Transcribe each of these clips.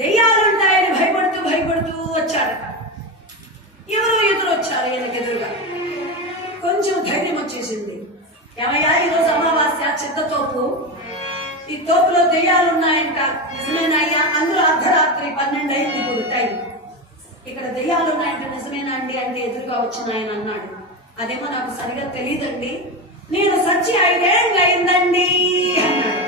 దెయ్యాలుంటాయని భయపడుతూ భయపడుతూ వచ్చాడట. ఎవరో ఎదురు వచ్చారు ఈయనకి ఎదురుగా. కొంచెం ధైర్యం వచ్చేసింది. ఏమయ్యా, ఈరోజు అమావాస్య, చిత్తతోపు, ఈ తోపులో దెయ్యాలున్నాయంట, నిజమేనా అయ్యా? అందులో అర్ధరాత్రి 12 అయింది ఇప్పుడు టైం. ఇక్కడ దెయ్యాలున్నాయంట, నిజమేనా అండి అంటే ఎదురుగా వచ్చిన ఆయన అన్నాడు, అదేమో నాకు సరిగా తెలియదండి, నేను సచ్చి 5 ఏళ్ళు అయిందండి అన్నాడు.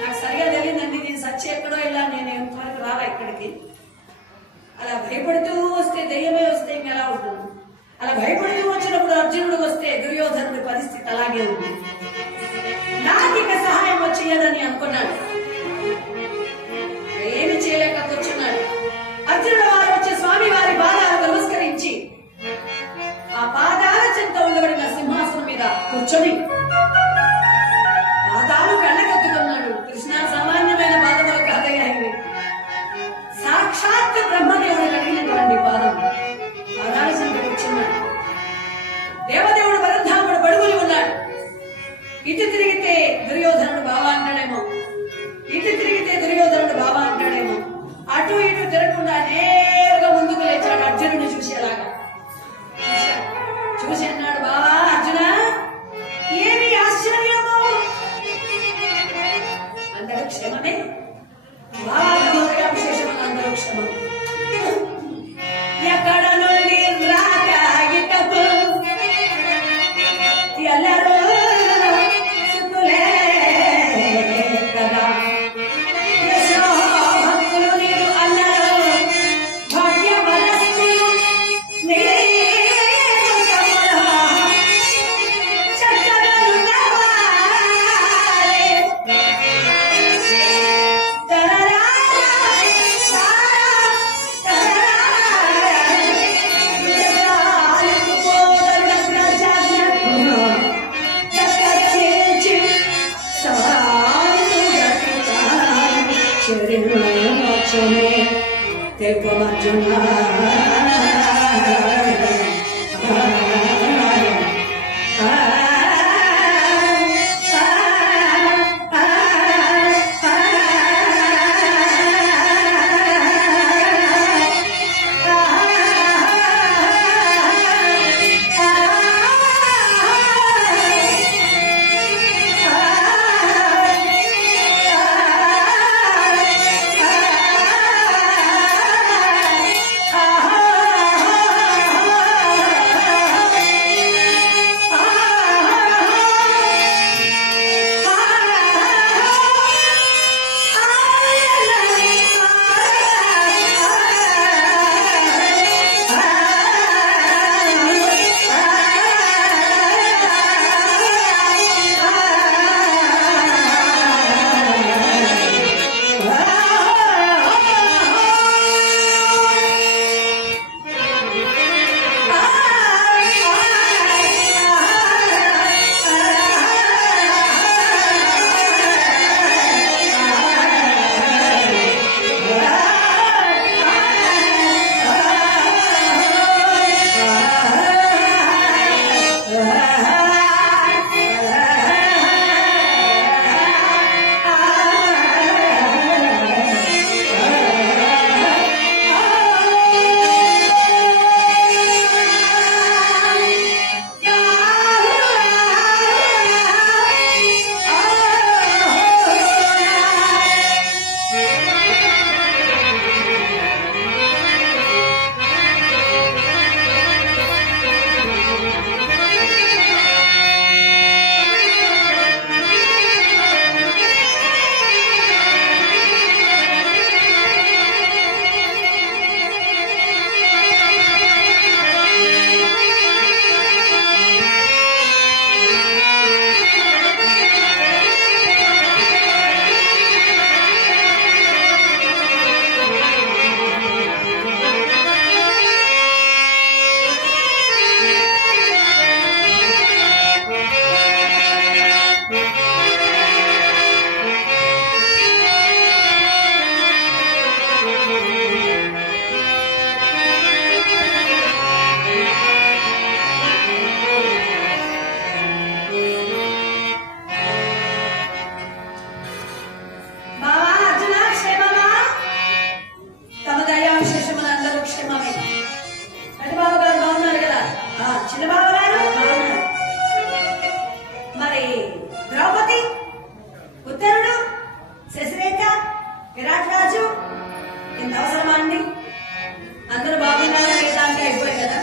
నాకు సరిగా తెలియదండి, నేను సచ్చి ఎక్కడో ఇలా, నేను ఎంతవరకు రావా ఇక్కడికి. అలా భయపడుతూ వస్తే దెయ్యమే వస్తే ఇంకెలా ఉంటుంది. అలా భయపడుతూ వచ్చినప్పుడు అర్జునుడు వస్తే దుర్యోధనుడి పరిస్థితి అలాగే ఉంది. నాకు ఇక సహాయం వచ్చేయదని అనుకున్నాడు. ఏమి చేయలేక కూర్చున్నాడు. అర్జునుడు వారు వచ్చే స్వామి వారి పాదాలకు నమస్కరించి ఆ పాదాల చెంత ఉండబడిన సింహాసనం మీద కూర్చొని పాదాలు కళ్ళకెత్తుకున్నాడు. కృష్ణ సామాన్యమైన పాదములు కాదయ్యా ఇవి, సాక్షాత్ బ్రహ్మదేవుడు కలిగినటువంటి పాదం. పాదాల చెంత కూర్చున్నాడు. దేవదేవుడు పరంధాముడు బడుగులు ఉన్నాడు. ఇటు తిరిగితే దుర్యోధనుడు బావా అంటాడేమో, ఇటు తిరిగితే దుర్యోధనుడు బావా అంటాడేమో. అటు ఇటు తిరగకుండా నేరుగా ముందుకు లేచాడు అర్జునుడిని చూసేలాగా. చూసి అన్నాడు, బావా అర్జున, ఏమి ఆశ్చర్యము, అందరూ క్షేమమే, బావా విశేషమని అందరూ క్షేమం. ఎక్కడ నుండి రాక ఇటకు ఎల్లరూ సుతులే కదా, భక్తులు నీరు అన్నారు, భాగ్య బలస్తులు శశిరేఖ, విరాట్ రాజు ఇంత అవసరమా అండి? అందరూ బాగున్నారా లేదా అంటే అయిపోయాయి కదా.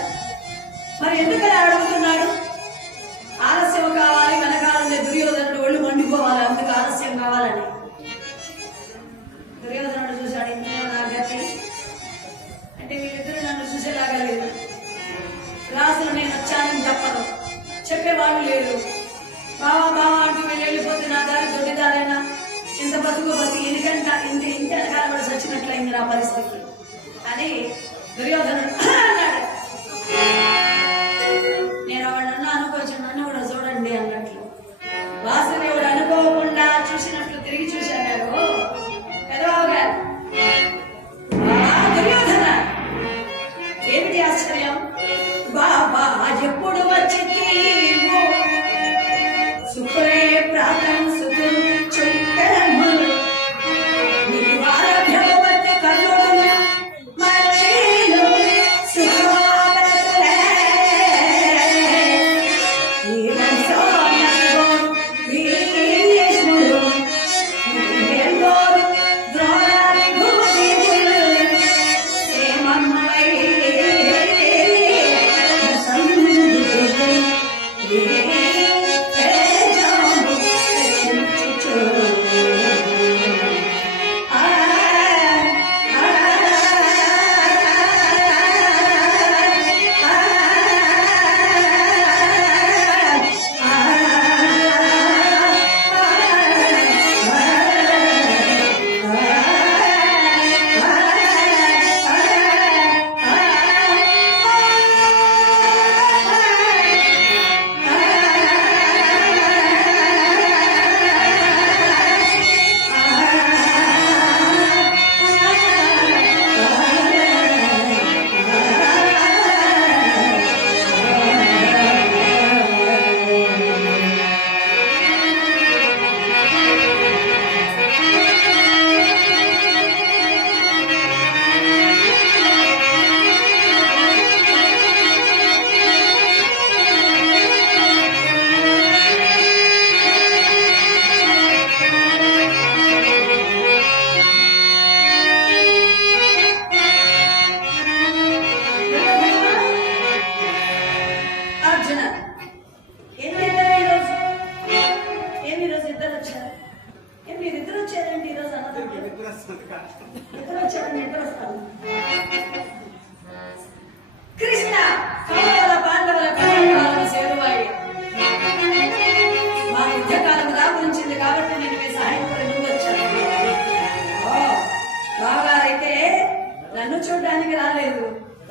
మరి ఎందుకని అడుగుతున్నాడు? ఆలస్యం కావాలి, వెనకాలంటే దుర్యోధనుడు ఒళ్ళు మండిపోవాలి, అందుకు ఆలస్యం కావాలని. దుర్యోధనుడు చూశాడు, ఇంట్లో నా గతి అంటే వీళ్ళిద్దరూ నన్ను చూసేలాగా లేదు. రాజులు నేను వచ్చానని చెప్పను, చెప్పేవాళ్ళు లేరు. బావా బావా అంటూ వీళ్ళు వెళ్ళిపోతే నా దారి దొడ్డిదారైనా ఇంత బతుకు బతి ఎందుకంట ఇంత ఇంత వెనకాల చచ్చినట్లయింది నా పరిస్థితి అని దుర్యోధనుడు అన్నాడు. నేను వాడు అన్నాను, కొంచెం నన్ను కూడా చూడండి అన్నట్లు. వాసుదేవుడు అనుకోకుండా చూసినట్లు తిరిగి చూశాడు. పెదబాబు గారు, దుర్యోధన ఏమిటి ఆశ్చర్యం? బాబా ఎప్పుడు వచ్చి సుఖరే ప్రాతం సుఖం చుట్టము నివారభ్యవతి కర్ణుడు మరేను సుఖాగతలే ఈవన్ సోనగో వీష్ణుడు నివేందో ద్రోణాది భూమిగులు సేమమ్మై కృష్ణ కౌరవుల పాండవుల కళాకాలను సేరువాయి. మా యుద్ధకాలం దాపురించింది కాబట్టి నేను మీ సహాయం కూడా ముందు వచ్చాను. బావగారైతే నన్ను చూడడానికి రాలేదు,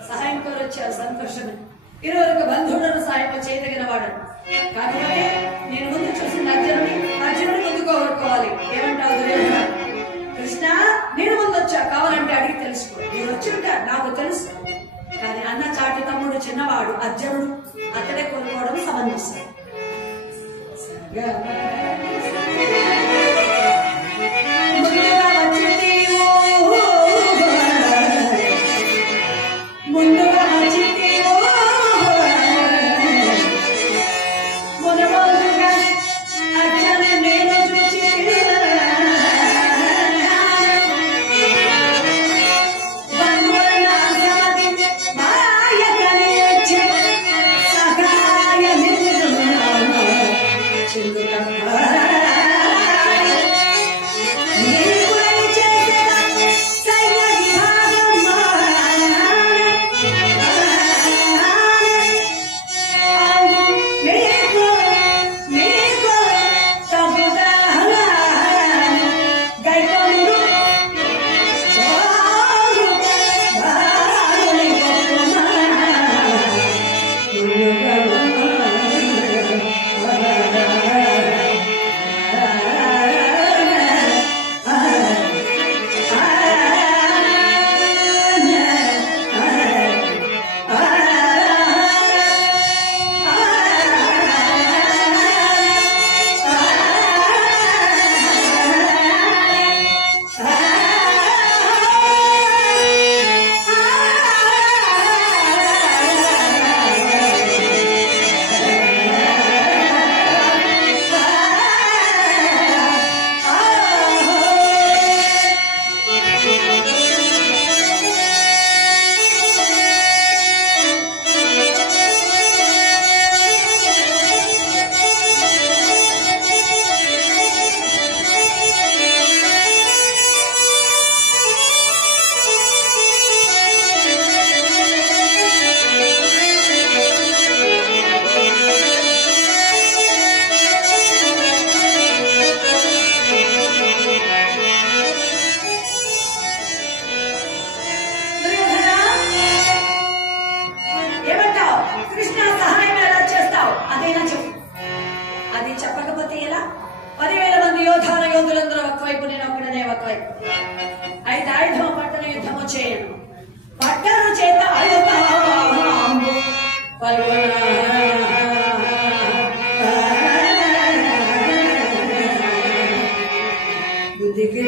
సహాయం కూడా వచ్చారు, సంతోషమే. ఇరువురికి బంధువులను సాయం చేయదగిన వాడు. కాకపోతే నేను ముందు చూసిన అర్జునుడి ముందు కోరుకోవాలి. ఏమంటావు దుర్యోధన? కృష్ణ నేను ముందు వచ్చా, కావాలంటే అడిగి తెలుసుకో. నేను వచ్చుంటా, నాకు తెలుసు. కానీ అన్న చాటి తమ్ముడు చిన్నవాడు అర్జునుడు, అతడే కొనుక్కోవడం సమంజసం. ముందుగా Bye. ఒకవైపు. అయితే ఆయుధం పట్టణ యుద్ధము చేయను, పట్టణ చేత ఆయుధము బుద్ధికి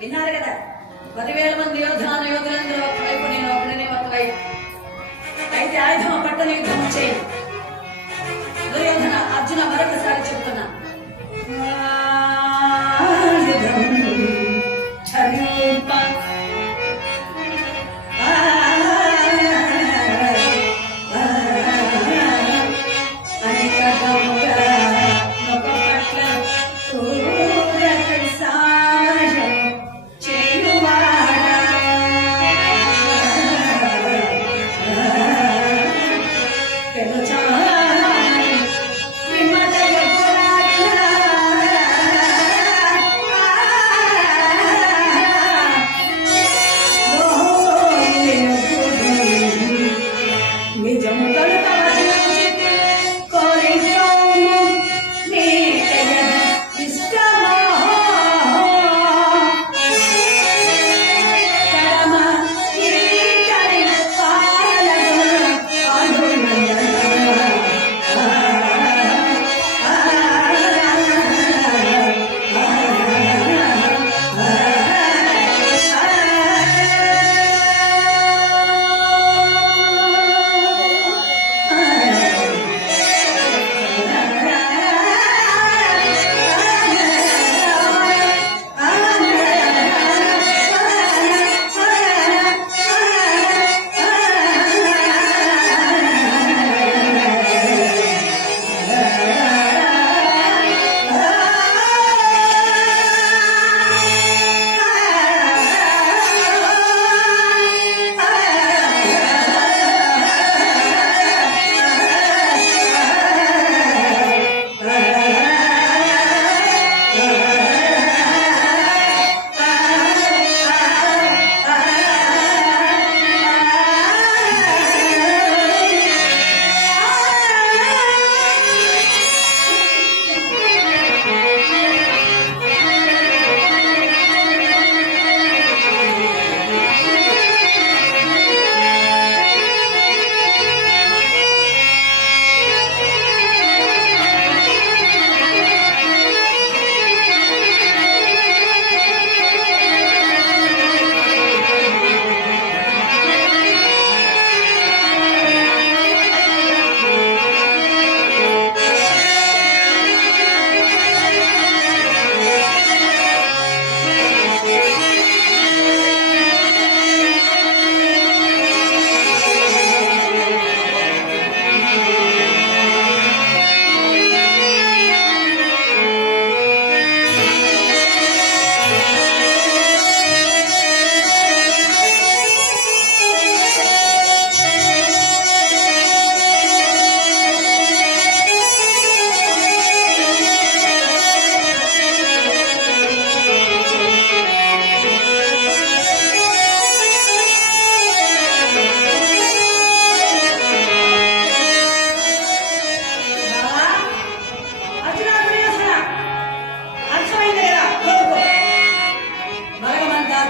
విన్నారు కదా, 10,000 మంది యోధులందరూ ఒకవైపు, నేను ఒకడనే ఒకవైపు. అయితే ఆయుధం పట్టణ యుద్ధం చేయి. దుర్యోధన అర్జున మరొకసారి చెప్తున్నా, Rimata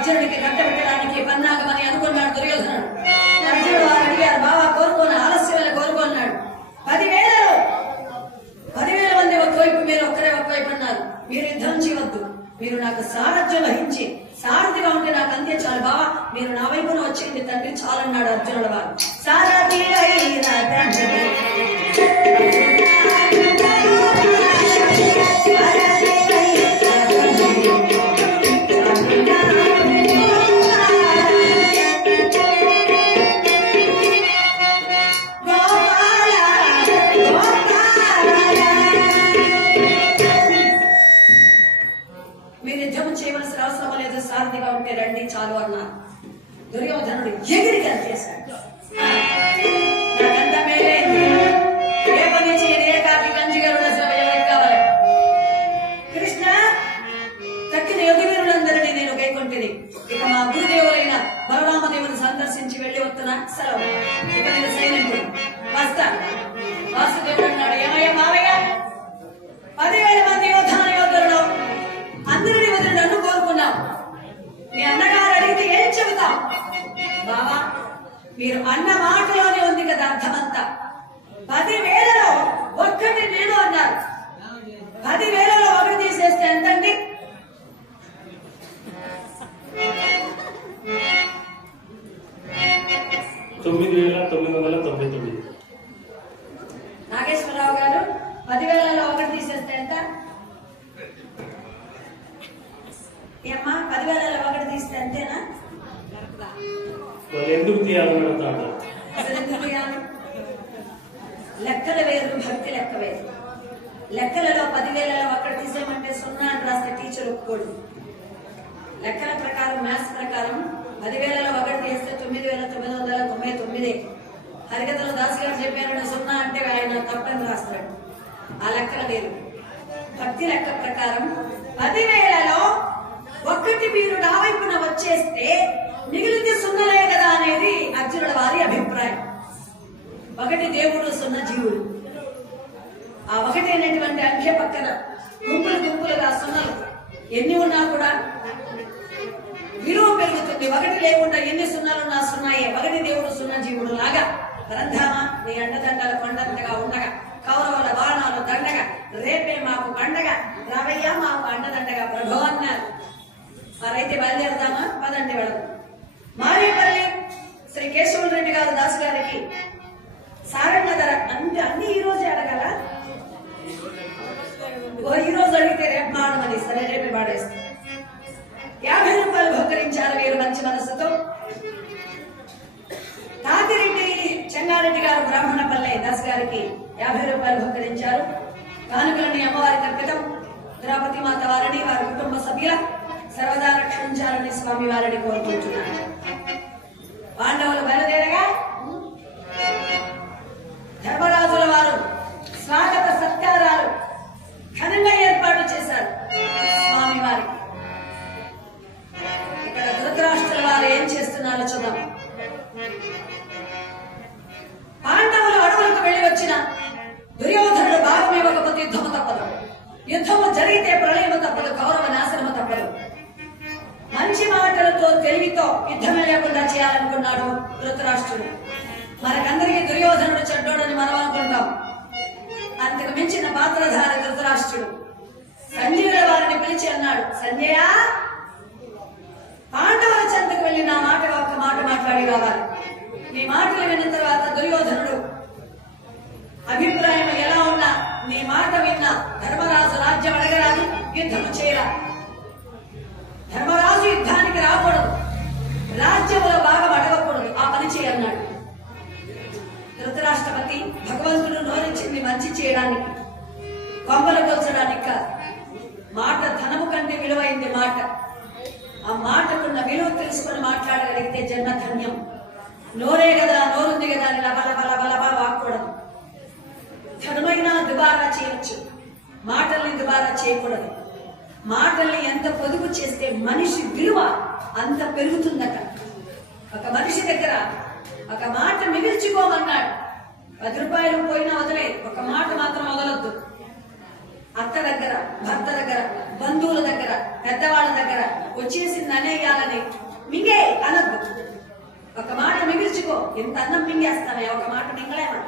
అర్జునుడికి కట్టబెట్టడానికి పన్నాగమని అనుకున్నాడు దుర్యోధనుడు. అర్జునుడు వారు అడిగారు, బావా కోరుకోను, ఆలస్యం కోరుకున్నాడు. 10,000 మంది ఒకవైపు, మీరు ఒక్కరే ఒకవైపు అన్నారు. మీరు యుద్ధం చేయవద్దు, మీరు నాకు సారథ్యం వహించి సారథిగా ఉంటే నాకు అంతే చాలు బావా, మీరు నా వైపున వచ్చింది తండ్రి చాలన్నాడు అర్జునుడు వారు. సారథి సారథిగా ఉంటే రండి చాలు అన్నారు. దుర్యోధనుడు ఎగిరి కలిసేశాడు. నాకంతా మేలైంది, ఏ పని చేయని ఏ కాపీ కంచిగరుడ కావాలి. కృష్ణ తక్కిన యుగవీరులందరినీ నేను కైకొంటిని. ఇక మా గురుదేవులైన బలరామదేవుని సందర్శించి వెళ్లి వస్తున్నా, సెలవు. ఇక నేను సైనికుడు వస్తా. వాసుదేవుడు అన్నాడు, ఏమయ్య మావయ్య, 10,000 మంది యోధులు అందరినీ వదిలి నన్ను కోరుకున్నావు. మీ అన్నగారు అడిగితే ఏం చెబుతాం? బావా, మీరు అన్న మాటలోనే ఉంది కదా అర్థమంతా. 10,000లో ఒక్కటి నేను అన్నారు. 10,000లో ఒకటి తీసేస్తే ఎంతండి? 9,999. నాగేశ్వరరావు గారు, 10,000లో ఒకటి తీసేస్తే ఎంత? ఏమ్మా, 10,000లో ఒకటి తీస్తే అంతేనా? ఎందుకు తీయాలి? అసలు ఎందుకు తీయాలి? లెక్కలు వేరు, భక్తి లెక్క వేరు. లెక్కలలో 10,000లో ఒకటి తీసేయమంటే 0 అని రాస్తే టీచర్ ఒప్పుకోడు. లెక్కల ప్రకారం, మ్యాథ్స్ ప్రకారం 10,000లో ఒకటి తీస్తే 9,999. హరికథలో దాసు గారు చెప్పారని 0 అంటే ఆయన తప్పని రాస్తాడు. ఆ లెక్కల వేరు. భక్తి లెక్క ప్రకారం 10,000లో ఒక్కటి మీరు నా వైపున వచ్చేస్తే మిగిలింది 0లే కదా అనేది అర్జునుడి వారి అభిప్రాయం. ఒకటి దేవుడు, 0 జీవుడు. ఆ ఒకటైనటువంటి అంకె పక్కన గుంపులు గుంపులుగా 0లు ఎన్ని ఉన్నా కూడా విలువ పెరుగుతుంది. ఒకటి లేకుండా ఎన్ని 0లున్నా 0యే. ఒకటి దేవుడు, 0 జీవుడు లాగా పరంధామ నీ అండదండల కొండంతగా ఉండగా, కౌరవుల బాణాలు దండగా, రేపే మాకు పండగ, రావయ్య మాకు అండదండగా ప్రభు అన్నారు. మరైతే బయలుదేరదామా? పదండి వెళదాం. మారేపల్లి శ్రీ కేశవుల రెడ్డి గారు దాసు గారికి సారణ ధర అంటే అన్ని ఈ రోజే అడగల. ఈ రోజు అడిగితే రేపు మాడమని, సరే రేపే పాడేస్తాం. 50 రూపాయలు భోకరించారు వీరు మంచి మనసుతో. తాతిరెడ్డి చెన్నారెడ్డి గారు బ్రాహ్మణపల్లె దాసు గారికి 50 రూపాయలు భోకరించారు. కానుకలని అమ్మవారికి అర్పితం. ద్రౌపది మాత వారిని, వారి కుటుంబ సభ్యుల సర్వదా రక్షించాలని స్వామి వారిని కోరుకుంటున్నారు. పాండవులు బయలుదేరగా ధర్మరాజుల వారు స్వాగత సత్కారాలు ఘనంగా ఏర్పాటు చేశారు స్వామి వారికి. ఇక్కడ ధృతరాష్ట్రుల వారు ఏం చేస్తున్నారో చూద్దాం. పాండవులు అడవులకు వెళ్లి వచ్చిన దుర్యోధనుడు భాగం ఇవ్వకపోతే యుద్ధము తప్పదు. యుద్ధము జరిగితే ప్రళయము తప్పదు, కౌరవ నాశనము తప్పదు. మంచి మాటలతో, తెలివితో యుద్ధమే లేకుండా చేయాలనుకున్నాడు ధృతరాష్ట్రుడు. మనకందరికీ దుర్యోధనుడు చెడ్డోడని మనం అనుకుంటాం. అంతకు మించిన పాత్రధారి ధృతరాష్ట్రుడు సంజయుల వారిని పిలిచి అన్నాడు, సంజయ, పాండవుల చెంతకు వెళ్లి నా మాట ఒక్క మాట మాట్లాడి రావాలి. నీ మాటలు విన్న తర్వాత దుర్యోధనుడు అభిప్రాయం ఎలా ఉన్నా నీ మాట విన్నా ధర్మరాజు రాజ్యం అడగరాదు, యుద్ధము చేయరా. ధర్మరాజు యుద్ధానికి రాకూడదు, రాజ్యంలో భాగం అడగకూడదు, ఆ పని చేయన్నాడు. ధృతరాష్ట్రపతి భగవంతుడు నోరించింది మంచి చేయడానికి, కొమ్మలు కొల్చడానికి. మాట ధనము కంటే విలువైంది మాట. ఆ మాటకున్న విలువ తెలుసుకుని మాట్లాడగలిగితే జన్మధన్యం. నోరే కదా, నోరుంది కదా అని లబలబలబలబా వాక్కూడదు. ధనమైనా దుబారా చేయొచ్చు, మాటల్ని దుబారా చేయకూడదు. మాటల్ని ఎంత పొదుపు చేస్తే మనిషి విలువ అంత పెరుగుతుందట. ఒక మనిషి దగ్గర ఒక మాట మిగిల్చుకోమన్నాడు. 10 రూపాయలు పోయినా వదిలే, ఒక మాట మాత్రం వదలొద్దు. అత్త దగ్గర, భర్త దగ్గర, బంధువుల దగ్గర, పెద్దవాళ్ళ దగ్గర వచ్చేసింది అనేయాలని మింగే అనద్దు. ఒక మాట మిగిల్చుకో. ఎంత అన్నం మింగేస్తానే, ఒక మాట మింగలేమా?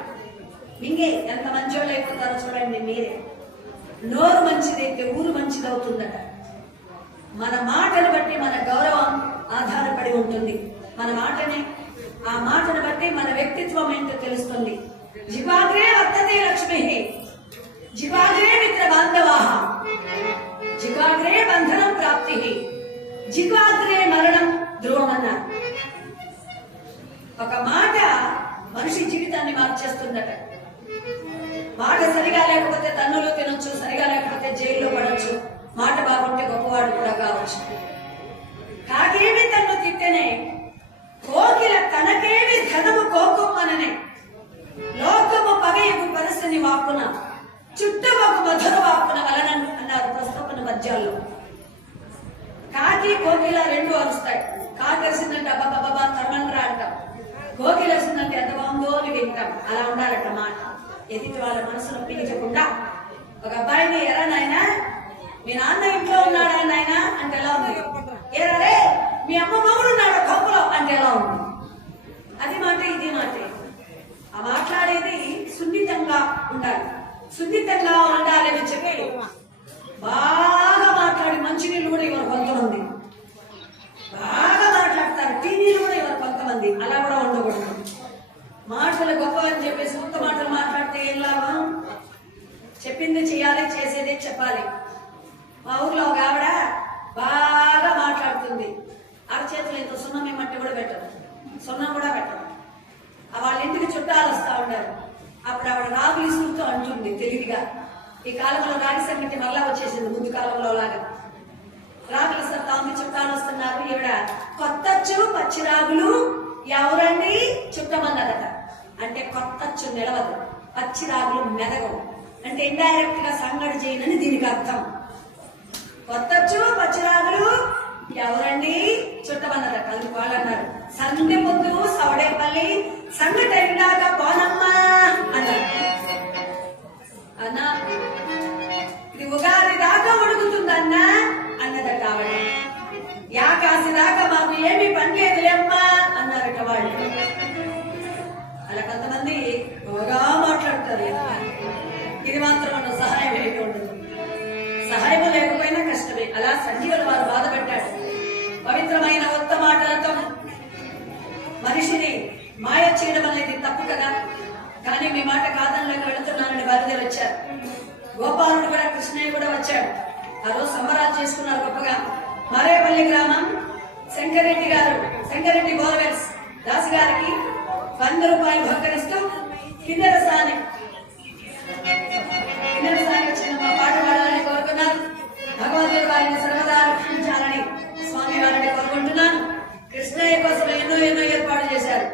మింగే ఎంత మంచోళ్ళు అయిపోతారో చూడండి మీరే. నోరు మంచిదైతే ఊరు మంచిదవుతుందట. మన మాటను బట్టి మన గౌరవం ఆధారపడి ఉంటుంది. మన మాటని, ఆ మాటను బట్టి మన వ్యక్తిత్వం ఏంటో తెలుస్తుంది. జివాగ్రే వర్తతే లక్ష్మి, జివాగ్రే మిత్ర బాంధవా, జివాగ్రే బంధనం ప్రాప్తి, జివాగ్రే మరణం ధ్రువమన్నారు. ఒక మాట మనిషి జీవితాన్ని మార్చేస్తుందట. మాట సరిగా లేకపోతే తన్నులు తినొచ్చు, సరిగా లేకపోతే జైల్లో పడవచ్చు, మాట బాగుంటే గొప్పవాడు కూడా కావచ్చు. కాకేమి తన్ను తిట్టనే, కోకిల తనకేమి ధనము కోకుమ్మననే, లోకము పగయకు పరిస్థితి వాపున, చుట్టమకు మధుర వాపున వలన అన్నారు ప్రస్తుత పద్యాల్లో. కాకి కోకిల రెండు అరుస్తాయి. కాకి అరిసిందంటే అబ్బాబాబా తరమండ్రా అంటాం, కోకిల అరిసిందంటే ఎంత బాగుందో అని వింటాం. అలా ఉండాలట మాట. ఎదుటి వాళ్ళ మనసును పీల్చకుండా. ఒక అబ్బాయిని, ఎరా నాయనా మీ నాన్న ఇంట్లో ఉన్నాడా నాయనా అంటే ఎలా ఉంది? ఏరే మీ అమ్మ మొగుడు ఉన్నాడా గొప్పలో అంటే ఎలా ఉంది? అది మాట, ఇది మాట. ఆ మాట్లాడేది సున్నితంగా ఉండాలి, సున్నితంగా ఉండాలని చెప్పి బాగా మాట్లాడి మంచినీళ్ళు కూడా ఇవాళ కొంతమంది బాగా మాట్లాడతారు, టీవీలు కూడా ఇవాళ కొంతమంది. అలా కూడా ఉండకూడదు. మాటలు గొప్పవని చెప్పేసి సొంత మాటలు మాట్లాడితే ఏం లాభం? చెప్పింది చేయాలి, చేసేది చెప్పాలి. మా ఊర్లో ఒక ఆవిడ బాగా మాట్లాడుతుంది. అరచేతులు ఇంత సున్నం మట్టి కూడా పెట్టదు, సున్నం కూడా పెట్టదు. వాళ్ళ ఇంటికి చుట్టాలు వస్తా ఉంటారు. అప్పుడు ఆవిడ రాగులు ఇసురుతూ అంటుంది తెలివిగా. ఈ కాలంలో రాగి సంగతి మళ్ళా వచ్చేసింది, ముందు కాలంలో లాగా. రాగులు ఇస్తా ఉంది, చుట్టాలు వస్తున్నారు. ఈవిడ కొత్తచ్చు పచ్చి రాగులు ఎవరండి చుట్టమన్నదట. అంటే కొత్తచ్చు నిలవదు, పచ్చి రాగులు మెదగవు. అంటే ఇండైరెక్ట్ గా సంగడి చేయనని దీనికి అర్థం. కొత్తచ్చు పచ్చి రాగులు ఎవరండి చుట్టమన్నదట. అందుకు వాళ్ళు అన్నారు, సంగటి పొద్దు సవడేపల్లి సంగటి ఎండాక పోనమ్మా అన్నారు. అన్నా ఇది ఉగాది దాకా ఉడుకుతుందన్నా అన్నదట ఆవిడ. యాకాసి దాకా మాకు ఏమి పనిలేదులేమ్మా అన్నారట వాళ్ళు. అలా కొంతమంది బాగా మాట్లాడతారు. ఇది మాత్రం మనం సహాయం ఏమి ఉండదు. సహాయం లేకపోయినా కష్టమే. అలా సంజీవులు వారు బాధపెట్టాడు. పవిత్రమైన ఉత్త మాటలతో మనిషిని మాయ చేయడం అనేది తప్పు కదా. కానీ మీ మాట కాదనలోకి వెళుతున్నానని బయలుదేరి వచ్చారు. గోపాలుడు కూడా, కృష్ణయ్య కూడా వచ్చాడు. ఆ రోజు సంబరాలు చేసుకున్నారు గొప్పగా. మరేపల్లి గ్రామం శంకరెడ్డి గారు, శంకరెడ్డి బోర్వెల్స్ దాసి గారికి 100 రూపాయలు బహుకరిస్తూ కిన్నెరసాని వచ్చిన పాట పాడాలని కోరుకున్నారు. భగవంతుడు వారిని సర్వదా రక్షించాలని స్వామి వారిని కోరుకుంటున్నాను. కృష్ణయ్య కోసం ఎన్నో ఎన్నో ఏర్పాటు చేశారు.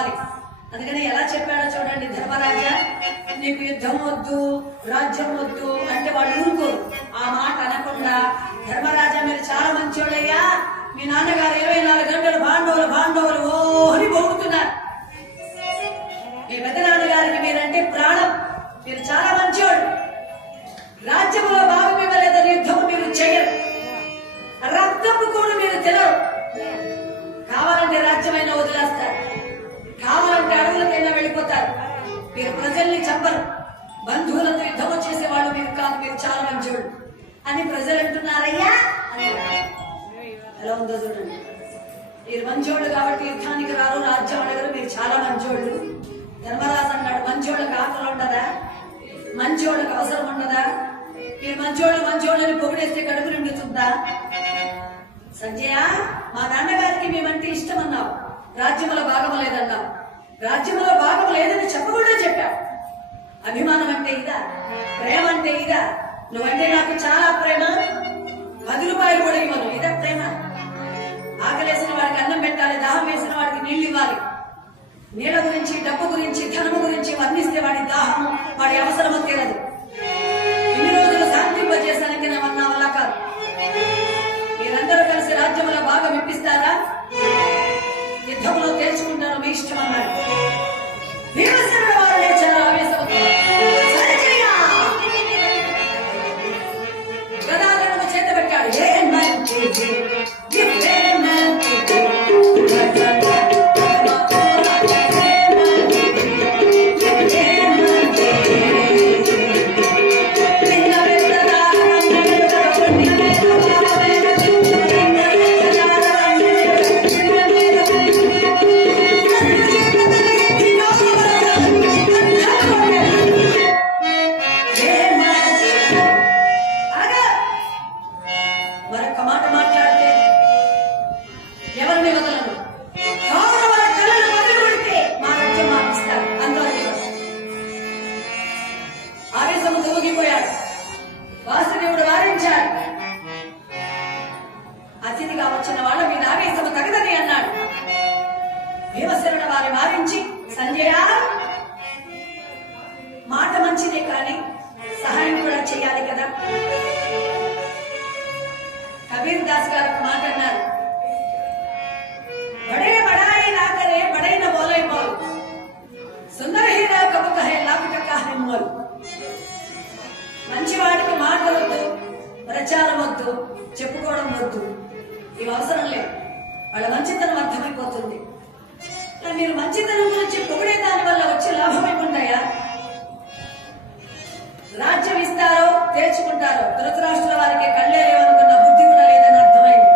కావాలి. అందుకని ఎలా చెప్పాడో చూడండి. ధర్మరాజా, నీకు యుద్ధం వద్దు, రాజ్యం వద్దు అంటే వాళ్ళు ఊరుకోరు. ఆ మాట అనకుండా, ధర్మరాజా మీరు చాలా మంచోళ్ళయ్యా, మీ నాన్నగారు 24 గంటలు పాండవులు ఓ అని పొగుడుతున్నారు. మీ పెద్ద నాన్నగారికి మీరంటే ప్రాణం, మీరు చాలా మంచోళ్ళు. రాజ్యంలో భాగం ఇవ్వలేదని యుద్ధం మీరు చెయ్యరు, రక్తపు కూడా మీరు తినరు. కావాలంటే రాజ్యమైనా వదిలేస్తారు, కావాలంటే అడవులకైనా వెళ్ళిపోతారు. మీరు ప్రజల్ని చంపరు, బంధువులతో యుద్ధం చేసేవాళ్ళు మీరు కాదు, మీరు చాలా మంచోళ్ళు అని ప్రజలు అంటున్నారయ్యా. ఎలా ఉందో చూడండి. మీరు మంచోళ్ళు కాబట్టి యుద్ధానికి రారు, రాజ్యం అడగరు, మీరు చాలా మంచోళ్ళు. ధర్మరాజు అన్నాడు, మంచోళ్ళకి ఆకలి ఉండదా, మంచోళ్ళకి అవసరం ఉండదా, మీరు మంచోళ్ళని పొగిడేస్తే కడుపు నిండుతుందా? సంజయ, మా నాన్నగారికి మేమంటే ఇష్టం అన్నావు, రాజ్యంలో భాగం లేదన్నావు. రాజ్యంలో భాగం లేదని చెప్పకుండా చెప్పావు. అభిమానం అంటే ఇదా, ప్రేమ అంటే ఇదా? నువ్వంటే నాకు చాలా ప్రేమ, 10 రూపాయలు కూడా ఇవ్వను, ఇదా ప్రేమ? ఆకలేసిన వాడికి అన్నం పెట్టాలి, దాహం వేసిన వాడికి నీళ్లు ఇవ్వాలి. నీళ్ల గురించి, డబ్బు గురించి, ధనము గురించి వర్ణిస్తే వాడి దాహము, వాడి అవసరము తీరదు. ఇన్ని రోజులు శాంతింపజేశానికి నా వల్ల కాదు. మీరందరూ కలిసి రాజ్యంలో భాగం ఇప్పిస్తారా? యుద్ధంలో తేల్చుకుంటాను, మీ ఇష్టం అన్నాడు. భీమసేనుడు వారు లేచారు ఆవేశంతో. గదాలను చేత పెట్టాడు. వాసుదేవుడు వారించాడు. అతిథిగా వచ్చిన వాళ్ళ మీద ఆవేశము తగదని అన్నాడు. భీమసేనుడు వారి వారించి, సంజయ మాట మంచిదే కానీ సహాయం కూడా చేయాలి కదా. కబీర్ దాస్ గారు ఒక మాట అన్నారు, బడే బడాయి నాకరే బడైన బోలై బోల్, సుందర హీరా కబుక హై లాకుటక హై మోల్. మంచివాడికి మాట వద్దు, ప్రచారం వద్దు, చెప్పుకోవడం వద్దు, ఇవి అవసరం లేదు. వాళ్ళ మంచితనం అర్థమైపోతుంది. మీరు మంచితనం గురించి పొగిడే దాని వల్ల వచ్చే లాభం ఏముంటాయా? రాజ్యం ఇస్తారో తేల్చుకుంటారో. ధృతరాష్ట్రుల వారికి కళ్ళే లేవనుకున్న బుద్ధి కూడా లేదని అర్థమైంది.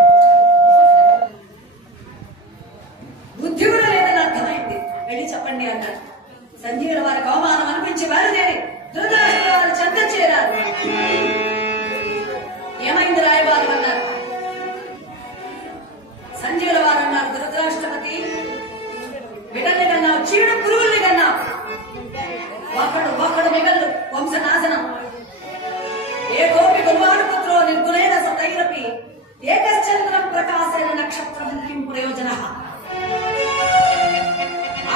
బుద్ధి కూడా లేదని అర్థమైంది. వెళ్ళి చెప్పండి అన్నాడు. సంజీవుల వారికి అవమానం అనిపించి బయలుదేరి ధృతరాష్ట్రుల వారు చెంత చేరారు. ఏమైంది రాయబారు అన్నారు. సంజీవుల వారు అన్నారు, ధృతరాష్ట్రపతి బిడ్డల్ని కన్నావు, చీడ పురుగుల్ని కన్నావు, ఒకడు మిగళ్ళు వంశనాశనం. ఏ గోపి గురువాడు పుత్రో నిర్గుణేన సతైరపి ఏకశ్చంద్ర ప్రకాశైన నక్షత్రం కిం ప్రయోజన.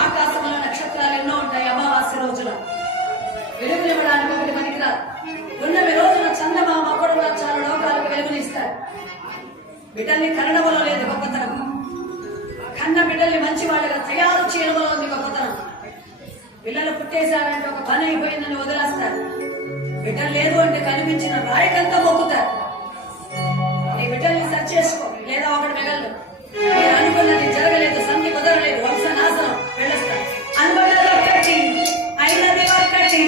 ఆకాశంలో నక్షత్రాలు ఎన్నో ఉంటాయి. అమావాస్య రోజున వెలుగునివ్వడానికి ఒకటి పనికిరాదు. ఉన్నవి రోజున చందమామ ఒకడు చాలా లోకాలకు వెలుగునిస్తారు. బిడ్డల్ని కన్నడములో లేదు గొప్పతనం, కన్న బిడ్డల్ని మంచి వాళ్ళగా తయారు చేయడంలో ఉంది గొప్పతనం. పిల్లలు పుట్టేశారంటే ఒక పని అయిపోయిందని వదిలేస్తారు. బిడ్డలు లేదు అంటే కనిపించిన రాయకంతా మొక్కుతారు. నీ బిడ్డల్ని సర్చ్ చేసుకో, లేదా ఒకటి మిగలదు. మీరు అనుకున్నది జరగలేదు, సంధి కుదరలేదు, వంశ నాశనం, వెళ్ళొస్తారు. అనుకున్నది ఒక్కటి, అయినది ఒక్కటి,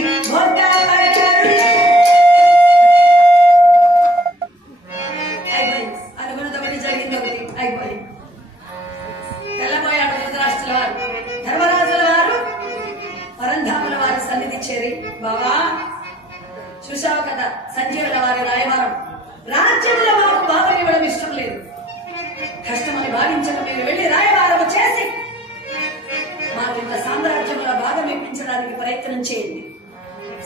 అయిపోయింది. అనుకున్నది ఒకటి, జరిగింది ఒకటి, అయిపోయింది. తెల్లబోయాడు ధృతరాష్ట్రుల వారు. ధర్మరాజుల వారు పరంధాముల వారి సన్నిధి చేరి, బావా చూశావు కదా సంజీవుల వారి రాయవారం, రాజ్యంలో మాకు భాగం ఇవ్వడం ఇష్టం లేదు, కష్టమని భావించక మీరు వెళ్లి రాయవారము చేసి మాకు ఇంత సామ్రాజ్యంలో భాగం ఇప్పించడానికి ప్రయత్నం చేయండి.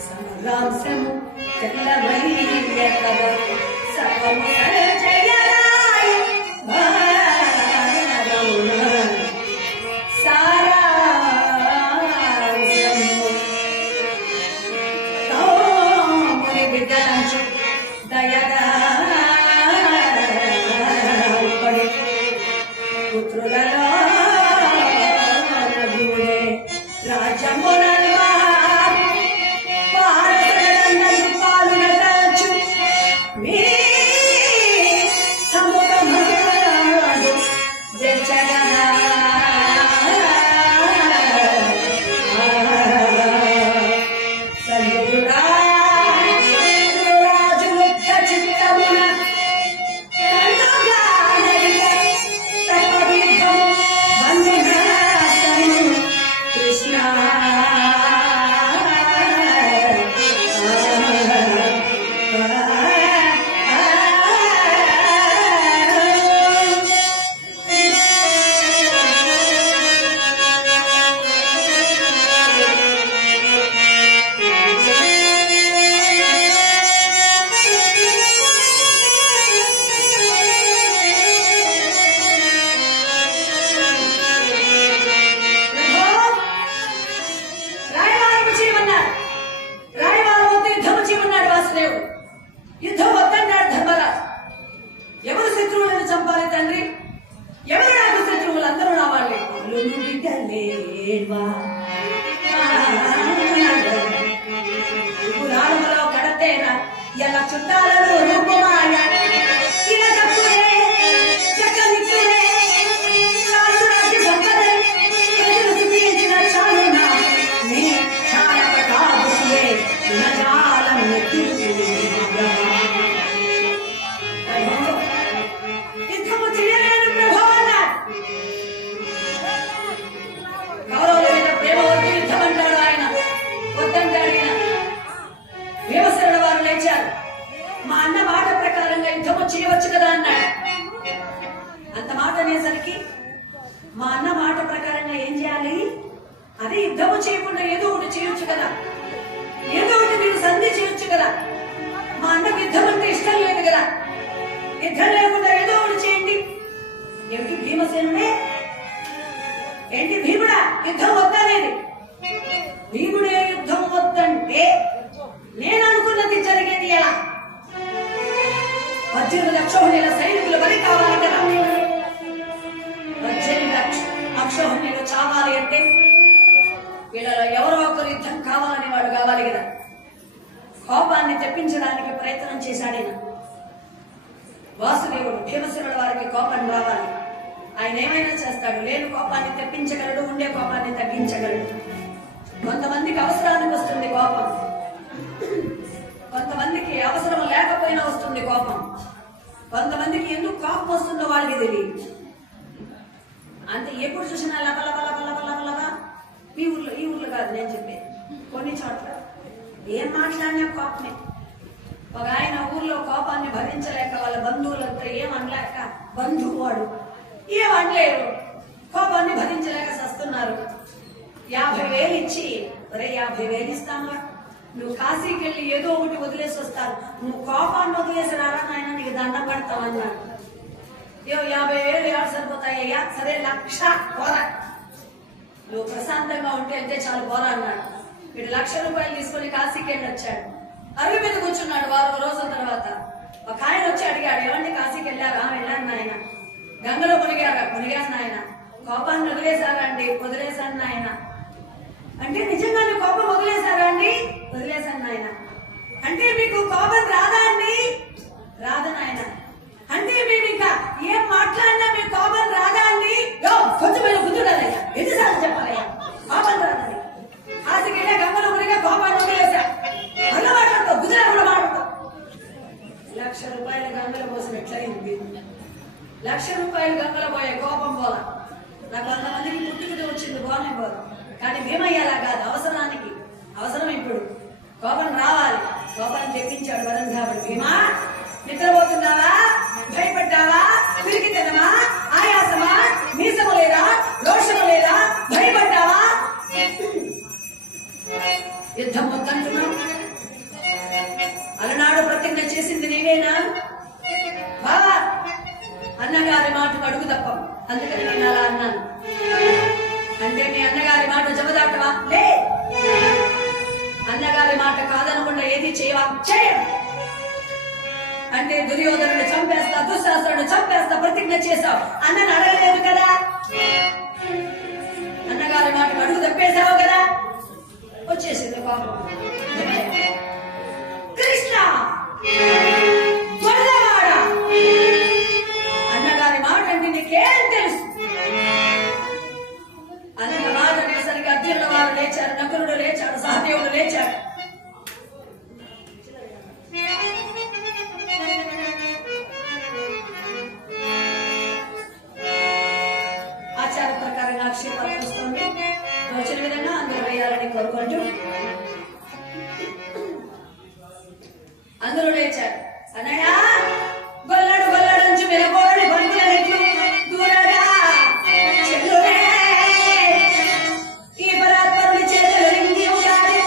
సంగ్రాంశము సారా యుద్ధం వద్దన్నాడు ధర్మరాజు. ఎవరు శత్రువులను చంపాలి తండ్రి? ఎవరు నాకు శత్రువులు? అందరూ నా వాళ్ళే. పురాణములో కడతేనా ఎలా చుట్టాలను రూపమాయ ఇలా తప్పులే చక్కనిక్కులే శాస్త్రానికి సంపదే ప్రజలు చూపించిన చాలునా నీ చాలక కాదులే నజాలం యుద్ధము చేయలేను ప్రభు అన్నాడు. కౌరవుల మీద ప్రేమ వద్దు యుద్ధం అంటాడు ఆయన. వద్దంటాడు ఈయన. భీమసేనుల వారు లేచారు. మా అన్న మాట ప్రకారంగా యుద్ధము చేయవచ్చు కదా అన్నాడు. అంత మాట అనేసరికి మా అన్న మాట ప్రకారంగా ఏం చేయాలి? అదే యుద్ధము చేయకుండా ఏదో ఒకటి చేయొచ్చు కదా, ఏదో ఒకటి మీరు సంధి చేయొచ్చు కదా. మా అన్నకు యుద్ధం అంటే ఇష్టం లేదు కదా, యుద్ధం లేకుండా ఏదో ఒకటి చేయండి. ఏమిటి భీమసేనుడే? ఏంటి భీముడా యుద్ధం వద్దనేది? భీముడే యుద్ధం వద్దంటే నేను అనుకున్నది జరిగేది ఎలా? 18 అక్షోహిణీల సైనికులు బలి కావాలి కదా. 18 అక్షోహిణీలు చావాలి అంటే వీళ్ళలో ఎవరో ఒకరు యుద్ధం కావాలని వాడు కావాలి కదా. కోపాన్ని తెప్పించడానికి ప్రయత్నం చేశాడు ఆయన. వాసుదేవుడు భీమసేనుల వారికి కోపం రావాలి. ఆయన ఏమైనా చేస్తాడు. లేని కోపాన్ని తెప్పించగలడు, ఉండే కోపాన్ని తగ్గించగలడు. కొంతమందికి అవసరానికి వస్తుంది కోపం, కొంతమందికి అవసరం లేకపోయినా వస్తుంది కోపం, కొంతమందికి ఎందుకు కోపం వస్తుందో వాళ్ళకి తెలియదు. అంతే. ఎప్పుడు చూసినా లబలబలబలబలబలబా. ఈ ఊర్లో కాదు నేను చెప్పేది, కొన్ని చోట్ల ఏం మాట్లాడినా కోపమే. ఒక ఆయన ఊర్లో కోపాన్ని భరించలేక వాళ్ళ బంధువులంతా ఏమనలేక, బంధువు వాడు ఏమనలేరు, కోపాన్ని భరించలేక సస్తున్నారు. 50,000 ఇచ్చి, ఒరే 50,000 ఇస్తామా, నువ్వు కాశీకి వెళ్ళి ఏదో ఒకటి వదిలేసి వస్తాను, నువ్వు కోపాన్ని వదిలేసి రారా నాయన, నీకు దండం పెడతామన్నాడు. 50,000 ఏడు సరిపోతాయ్యా, సరే 1,00,000 పోరా, నువ్వు ప్రశాంతంగా ఉంటే అంతే చాలు పోరా అన్నాడు. వీడు 1,00,000 రూపాయలు తీసుకుని కాశీకి వెళ్ళి వచ్చాడు. అరుగు మీద కూర్చున్నాడు. 4 రోజుల తర్వాత ఒక ఆయన వచ్చి అడిగాడు, ఏమండి కాశీకి వెళ్ళారా? వెళ్ళాను నాయన. గంగలో మునిగారా? మునిగాను నాయన. కోపాన్ని వదిలేశారా అండి? వదిలేశాను నాయన. అంటే నిజంగానే కోపం వదిలేశారా అండి? వదిలేశాను నాయన. అంటే మీకు కోపం రాదా అండి? రాదు నాయన. అంటే మీరు ఇంకా ఏం మాట్లాడినా మీకు కోపం రాదా అండి? కొంచెం మీరు గుర్తురాదయ్యా, ఎన్నిసార్లు చెప్పాలయ్యా కోపం రాదని. కాశీకి వెళ్ళే గంగలో మునిగా కోపాన్ని వదిలేశా, అన్న మాట్లాడుతూ గుజరా కూడా మాట్లాడుతూ 1,00,000 రూపాయలు గంగలో పోసినట్లయింది. 1,00,000 రూపాయలు గంగలో పోయే కోపం పోలా. నాకు 100 మందికి పుట్టుకతో వచ్చింది, బాగానే పోదు. కానీ భీమయ్యేలా కాదు, అవసరానికి అవసరం. ఇప్పుడు కోపం రావాలి. కోపాన్ని తెప్పించాడు వరంధావుడు. భీమా నిద్రపోతున్నావా? భయపడ్డావా? తిరిగి తినమా? ఆయాసమా? మీసము లేదా? రోషము లేదా? భయపడ్డావా? యుద్ధం వద్దంటున్నావు. అలనాడు ప్రతిజ్ఞ చేసింది నీవేనా? బావా అన్నగారి మాటకు అడుగు తప్పం, అందుకని నేను అలా అన్నాను. అంటే మీ అన్నగారి మాట జమదాటవా? లే. అన్నగారి మాట కాదనకుండా ఏది చేయవా? చేయం. అంటే దుర్యోధనుడు చంపేస్తా, దుశ్శాసనుడు చంపేస్తా ప్రతిజ్ఞ చేశావు. అన్నను అడగలేదు కదా, అన్నగారి మాటకు అడుగు తప్పేశావు కదా, వచ్చేసింది కోపం. కృష్ణ గొల్లవాడ, అన్నగారి మాట అంటే నీకేం తెలుసు? అన్న మాట అనేసరికి అర్జునుల వారు లేచారు, నకులుడు లేచాడు, సహదేవుడు లేచాడు. ఆచార ప్రకారంగా అక్షయ వస్తుంది. వచ్చిన విధంగా అందరూ కోరుకుంటూ అందరూ లేచారు. అన్నయ్య గొల్లడు గొల్లడంచు మెలగోడని బంతుల రెట్లు దూరగా చెల్లునే ఈ పరాత్పరుడి చేతులు రింగి ఉండాలి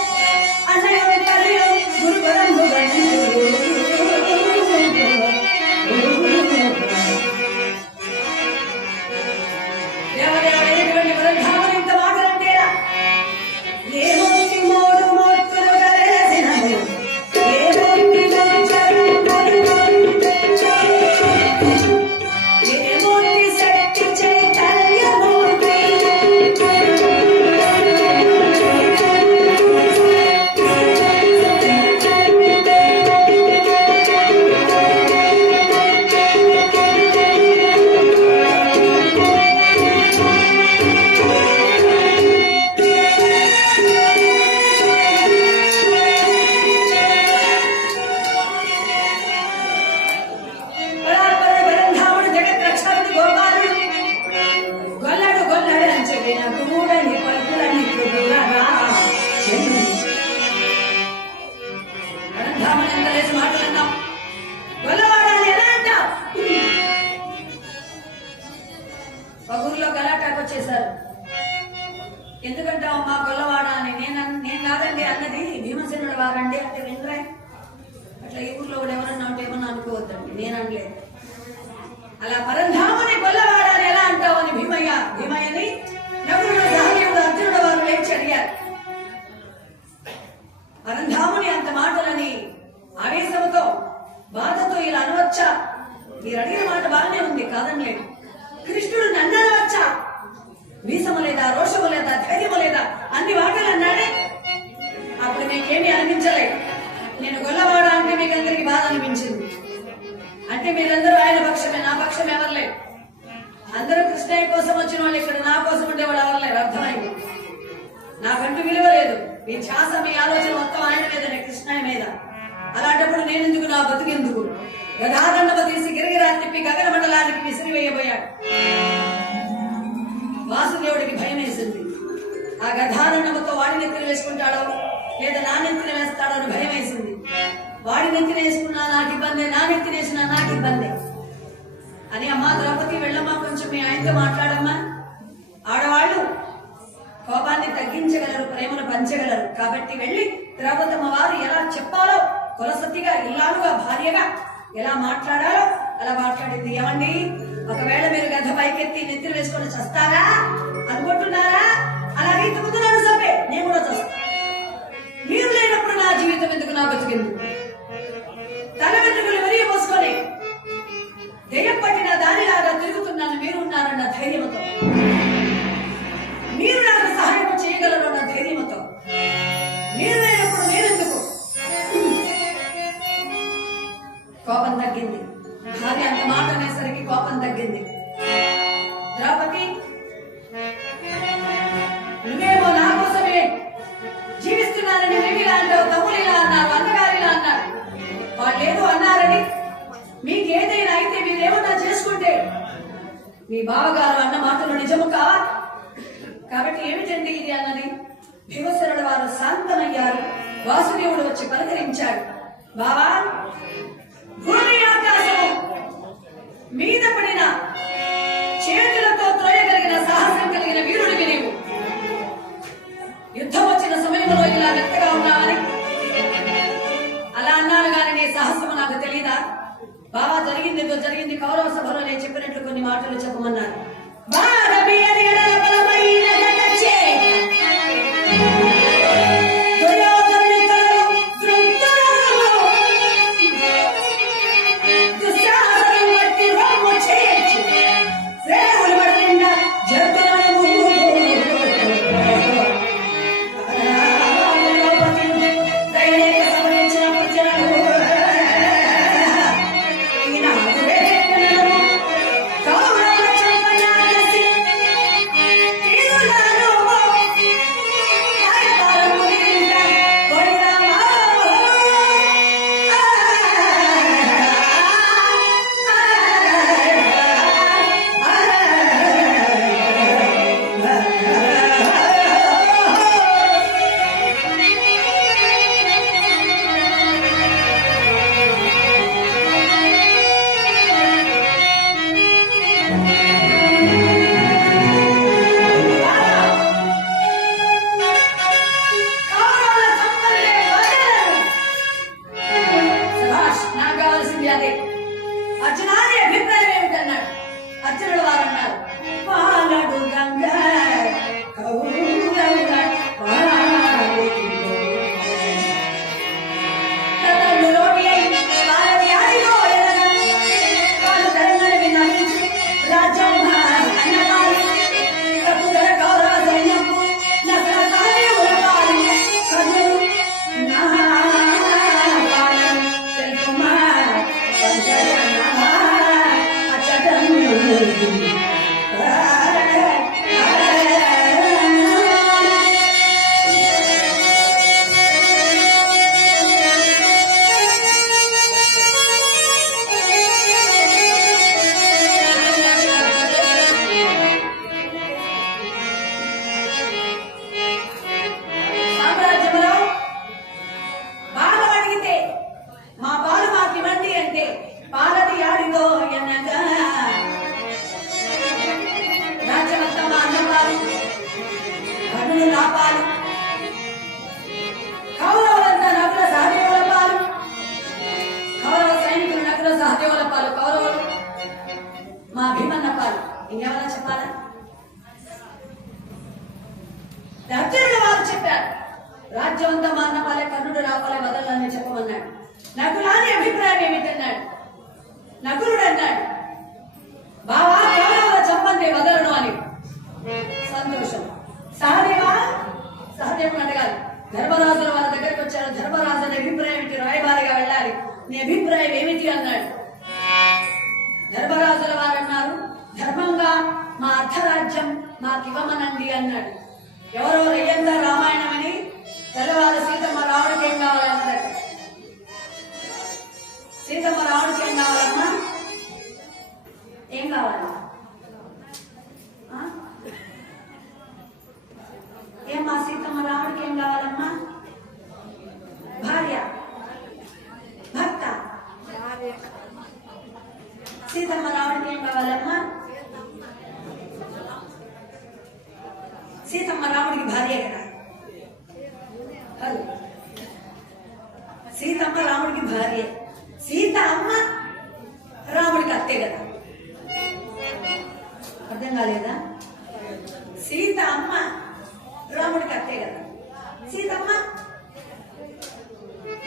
అన్నయ్య తల్లి గురుపరంబు దేవదేవైనటువంటి వరంధాములు ఇంత మాటలంటేరా ఏమొచ్చి మోడు మోర్తులు గలేసినము ఏమొచ్చి శక్తి చైతన్యమూర్తి ఊర్లో గలాటాకు వచ్చేసారు. ఎందుకంటావు మా గొల్లవాడ అని. నేను కాదండి అన్నది భీమసేనుడు వారండి అంటే వినరా. అట్లా ఈ ఊర్లో కూడా ఎవరన్నా ఉంటే ఏమన్నా అనుకోవద్దండి, నేను అనలేదు. అలా పరంధాముని గొల్లవాడ అని ఎలా అంటావు అని భీమయ్యని నకులుడు సహదేవుడు అర్జునుడు వారు లేచి అడిగారు. పరంధాముని అంత మాటలని ఆవేశంతో బాధతో ఇలా అనవచ్చా? మీరు అడిగిన మాట బాగానే ఉంది, కాదనలేదు. కృష్ణుడు నన్ను అనవచ్చా? వీసము లేదా, రోషము లేదా, ధైర్యము లేదా, అన్ని మాటలు అన్నాడే. అప్పుడు మీకేమీ అనిపించలేదు. నేను గొల్లవాడ అంటే మీకందరికి బాధ అనిపించింది. అంటే మీరందరూ ఆయన పక్షమే, నా పక్షం ఎవరులేదు. అందరూ కృష్ణయ్య కోసం వచ్చిన వాళ్ళు ఇక్కడ నా కోసం ఉండేవాళ్ళు ఎవరులేరు. అర్థమైంది. నాకంటూ విలువ లేదు. మీ ఛాస, మీ ఆలోచన మొత్తం ఆయన మీదనే, కృష్ణయ్య మీద. అలాంటప్పుడు నేనెందుకు, నా బతుకెందుకు? గదాదండమ తీసి గిరిగిరా తిప్పి గగన మండలానికి విసిరివేయబోయాడు. వాసుదేవుడికి భయం వేసింది. ఆ గదాదండమతో వాడి నెత్తిన వేసుకుంటాడో లేదా నా నెత్తిన వేస్తాడో అని భయం వేసింది. వాడి నెత్తిన వేసుకున్నా నాకు ఇబ్బంది, నా నెత్తిన వేసినా నాకు ఇబ్బంది అని. అమ్మా ద్రౌపది వెళ్ళమ్మా, కొంచెం మీ ఆయనతో మాట్లాడమ్మా. ఆడవాళ్ళు కోపాన్ని తగ్గించగలరు, ప్రేమను పంచగలరు. కాబట్టి వెళ్ళి ద్రౌపదమ్మ వారు ఎలా చెప్పాలో, కులసతిగా, ఇల్లాలుగా, భార్యగా ఎలా మాట్లాడాలో అలా మాట్లాడింది. ఏమండి, ఒకవేళ మీరు గంధ పైకెత్తి నెత్తిన వేసుకొని చస్తారా అనుకుంటున్నారా? అలాగే ఇంతకుముందు నన్ను చంపే, నేను కూడా చస్తా. మీరు లేనప్పుడు నా జీవితం ఎందుకు, నా బతికెందుకు? తల వెంట్రుకలు విరిగి పోసుకొని దెయ్యం పట్టిన దానిలాగా తిరుగుతున్నాను, మీరు ఉన్నారన్న ధైర్యంతో, మీరు నాకు సహాయం చేయగలరు అన్న ధైర్యంతో. మీరు లేనప్పుడు నేనెందుకు? కోపం తగ్గింది. భార్య అంత మాట అనేసరికి కోపం తగ్గింది. ద్రౌపది, నువ్వేమో నా కోసమే జీవిస్తున్నానని నువ్విలా అంటావు, తమ్ముడిలా అన్నారు, అన్నగారిలా అన్నారు. వాళ్ళేదో అన్నారని మీకేదైనా అయితే మీరేమన్నా చేసుకుంటే మీ బావగారు అన్న మాటలు నిజము కావా? కాబట్టి ఏమిటండి ఇది అన్నది. భీమసేనుడు వారు శాంతమయ్యారు. వాసుదేవుడు వచ్చి పలకరించాడు. బావా, భూమి ఆకాశము మీద పడిన చేతులతో త్రోయగలిగిన సాహసం కలిగిన వీరుడివి నీవు. యుద్ధం వచ్చిన సమయంలో ఇలా మెత్తగా ఉన్నావని అలా అన్నాను గాని నీ సాహసము నాకు తెలీదా? బావా, జరిగింది ఏదో జరిగింది. కౌరవ సభలో నేను చెప్పినట్లు కొన్ని మాటలు చెప్పమన్నారు. రాజ్యం అంతా మా అన్న వాళ్ళే, కర్ణుడు రావాలే, వదలని చెప్పమన్నాడు. నకులాని అభిప్రాయం ఏమిటన్నాడు. నకులుడు అన్నాడు, బావా కౌరవుల చంపండి వదలను అని. సంతోషం. సహదేవుని అడగాలి. ధర్మరాజుల వారి దగ్గరికి వచ్చాడు. ధర్మరాజు నీ అభిప్రాయం ఏమిటి, రాయబారిగా వెళ్ళాలి, నీ అభిప్రాయం ఏమిటి అన్నాడు. ధర్మరాజుల వారు అన్నారు, ధర్మంగా మా అర్ధరాజ్యం మాకివ్వమనండి అన్నాడు. ఎవరో రయ్యంగా రామాయణం అని తెల్లవారు సీతమ్మ రావుడికి ఏం కావాలన్నాడు. సీతమ్మ రావుడికి ఏం కావాలమ్మా, ఏం కావాలి, ఏమా సీతమ్మ రావుడికి ఏం కావాలమ్మా, భార్య, భర్త. సీతమ్మ రావుడికి ఏం కావాలమ్మా, సీతమ్మ రాముడికి భార్య కదా. సీతమ్మ రాముడికి భార్య, సీత అమ్మ రాముడికి అత్తే కదా. అర్థం కాలేదా? సీత అమ్మ రాముడికి అత్తే కదా. సీతమ్మ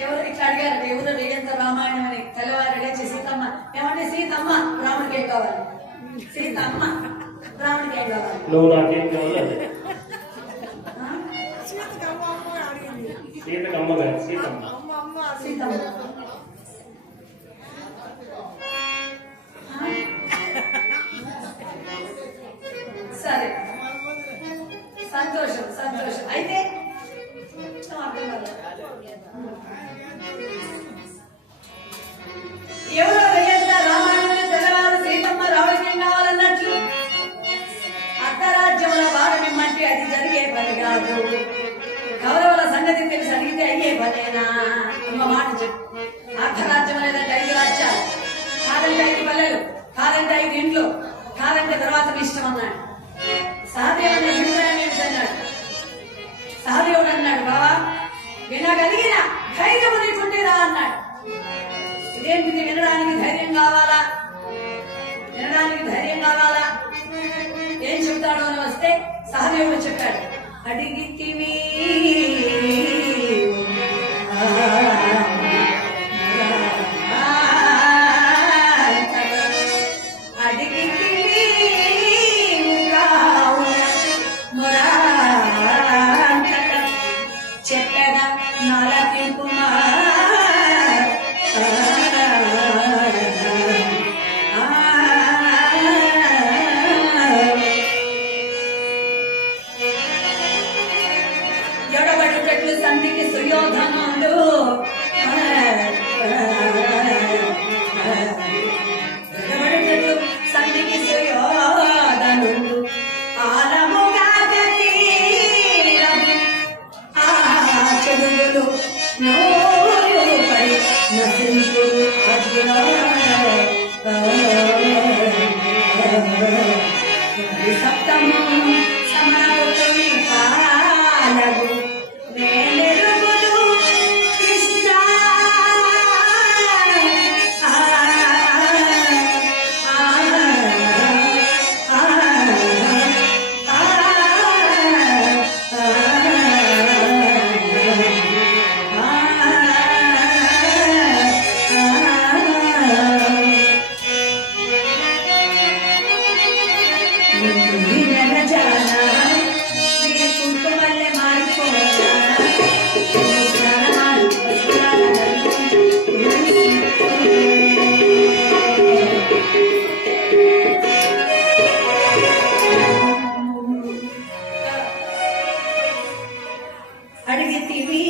ఎవరు ఇట్లా అడిగారు, ఎవరు రేగంత రామాయణం అని తెల్లవారు లేచి సీతమ్మ ఏమంటే సీతమ్మ రాముడికి ఏం కావాలి, సీతమ్మ రాముడికి ఏం కావాలి, నువ్వు నాకేం కావాలి, సీతమ్మ గారు, సీతమ్మ సీతమ్మ. సరే సంతోషం సంతోషం. అయితే ఎవరో వెయ్యంతా రామాయణంలో తెల్లవారు సీతమ్మ రావుడికి ఏం కావాలన్నట్లు అర్ధరాజ్యముల భారమిమ్మంటే అది జరిగే పని కాదు. కౌరవుల సంగతి తెలిసి అడిగితే అయ్యే పనేనా? ఇంకో మాట చెప్పు. అర్ధరాజ్యం లేదంటే 5 రాజ్యాలు, కాదంటే 5 పల్లెలు, కాదంటే 5 ఇంట్లో, కాదంటే తర్వాత ఇష్టం అన్నాడు. సహదేవుని అభిప్రాయం ఏమిటన్నాడు. సహదేవుడు అన్నాడు, బావా వినగలిగిన ధైర్యం నీకుంటేరా అన్నాడు. ఇదేంటిది, వినడానికి ధైర్యం కావాలా, వినడానికి ధైర్యం కావాలా, ఏం చెప్తాడో అని వస్తే సహదేవుడు చెప్పాడు, అడిగితివి చెప్పగా నాలా తింకుమా ఎడబడుటట్లు సంధికి సుయోధనుడు ఎడబడుటట్లు సంధికి సుయోధనుడు ఆలముగా చెడుగులు నోరుపై నశించు సప్తము సమరపుత్రుని పాలగు నేనెరుగుదు కృష్ణ కుంకుమల్లే మారిపోయా అడిగితివి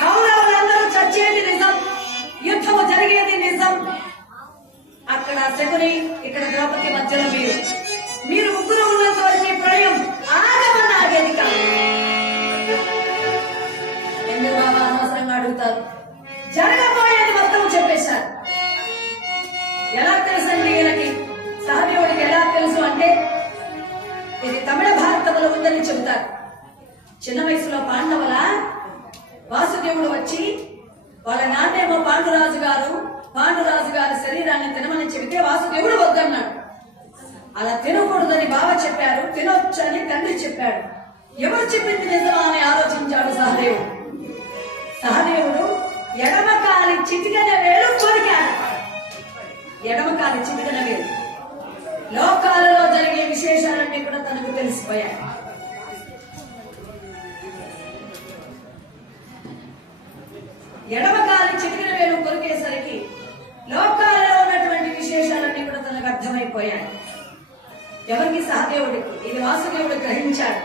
కౌరవులందరూ చచ్చేది నిజం, యుద్ధము జరిగేది నిజం. అక్కడ శకుని, ఇక్కడ ద్రౌపది మధ్యలో మీరు ముగ్గురు ఉన్నంత వరకు ప్రళయం ఆగమనాగే భారతంలో ఉందని చెబుతారు. చిన్న వయసులో పాండవుల వాసుదేవుడు వచ్చి వాళ్ళ నాన్నేమో పాండురాజు గారి శరీరాన్ని తినమని చెబితే వాసుదేవుడు వద్దన్నాడు. అలా తినకూడదని బావ చెప్పారు, తినొచ్చని తండ్రి చెప్పాడు. ఎవరు చెప్పింది నిజమా అని ఆలోచించాడు సహదేవుడు ఎడమ కాలి చిటికన వేలు కొరికాడు. ఎడమ కాలి చిటికన వేలు. లోకాలలో జరిగే విశేషాలన్నీ కూడా తనకు తెలిసిపోయాయి. ఎడమ కాలి చిటికన వేలు కొరికేసరికి లోకాలలో ఉన్నటువంటి విశేషాలన్నీ కూడా తనకు అర్థమైపోయాయి. ఎవరికి? సహదేవుడికి. ఇది వాసుదేవుడు గ్రహించాడు.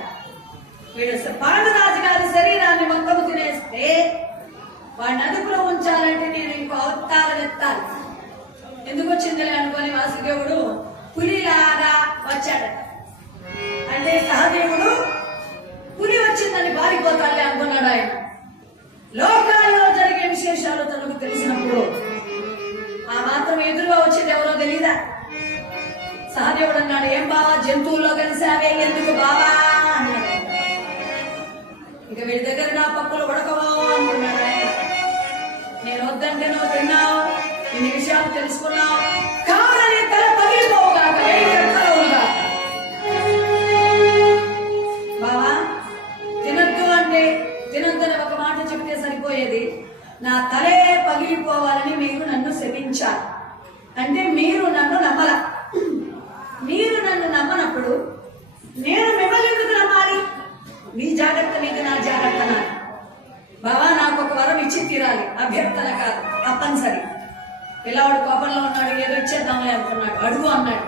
వీడు పాండురాజు గారి శరీరాన్ని మొత్తం తినేస్తే వాడిని అదుపులో ఉంచాలంటే నేను ఇంకో అవతారం ఎత్తాలి. ఎందుకు వచ్చిందిలే అనుకొని వాసుదేవుడు పులిలాగా వచ్చాడు. అంటే సహదేవుడు పులి వచ్చిందని పారిపోతాడులే అనుకున్నాడు ఆయన. లోకాల్లో జరిగే విశేషాలు తనకు తెలిసినప్పుడు ఆ మాత్రం ఎదురుగా వచ్చేది ఎవరో తెలీదా? సహదేవుడు అన్నాడు, ఏం బావా జంతువుల్లో కలిసావే, ఎందుకు బావా అన్నాడు. ఇక వీడి దగ్గర నా పప్పులు ఉడకవో అనుకున్నాడు ఆయన. నేను వద్దంటే నువ్వు తిన్నావు, ఇన్ని విషయాలు తెలుసుకున్నావు, కావాలని తల పగిలిపోవుగాక, బావా తినద్దు అంటే తినొద్దని ఒక మాట చెబితే సరిపోయేది. నా తలే పగిలిపోవాలని మీరు నన్ను శపించారు. అంటే మీరు నన్ను నమ్మల. మీరు నన్ను నమ్మనప్పుడు నేను మిమ్మల్ని ఎందుకు నమ్మాలి? మీ జాగ్రత్త మీద నా జాగ్రత్త నాది. బావా నాకు ఒక వరం ఇచ్చి తీరాలి, అభ్యర్థన కాదు, తప్పనిసరి. పిల్లవాడు కోపంలో ఉన్నాడు, ఏదో ఇచ్చేద్దామని అనుకున్నాడు. అడుగు అన్నాడు.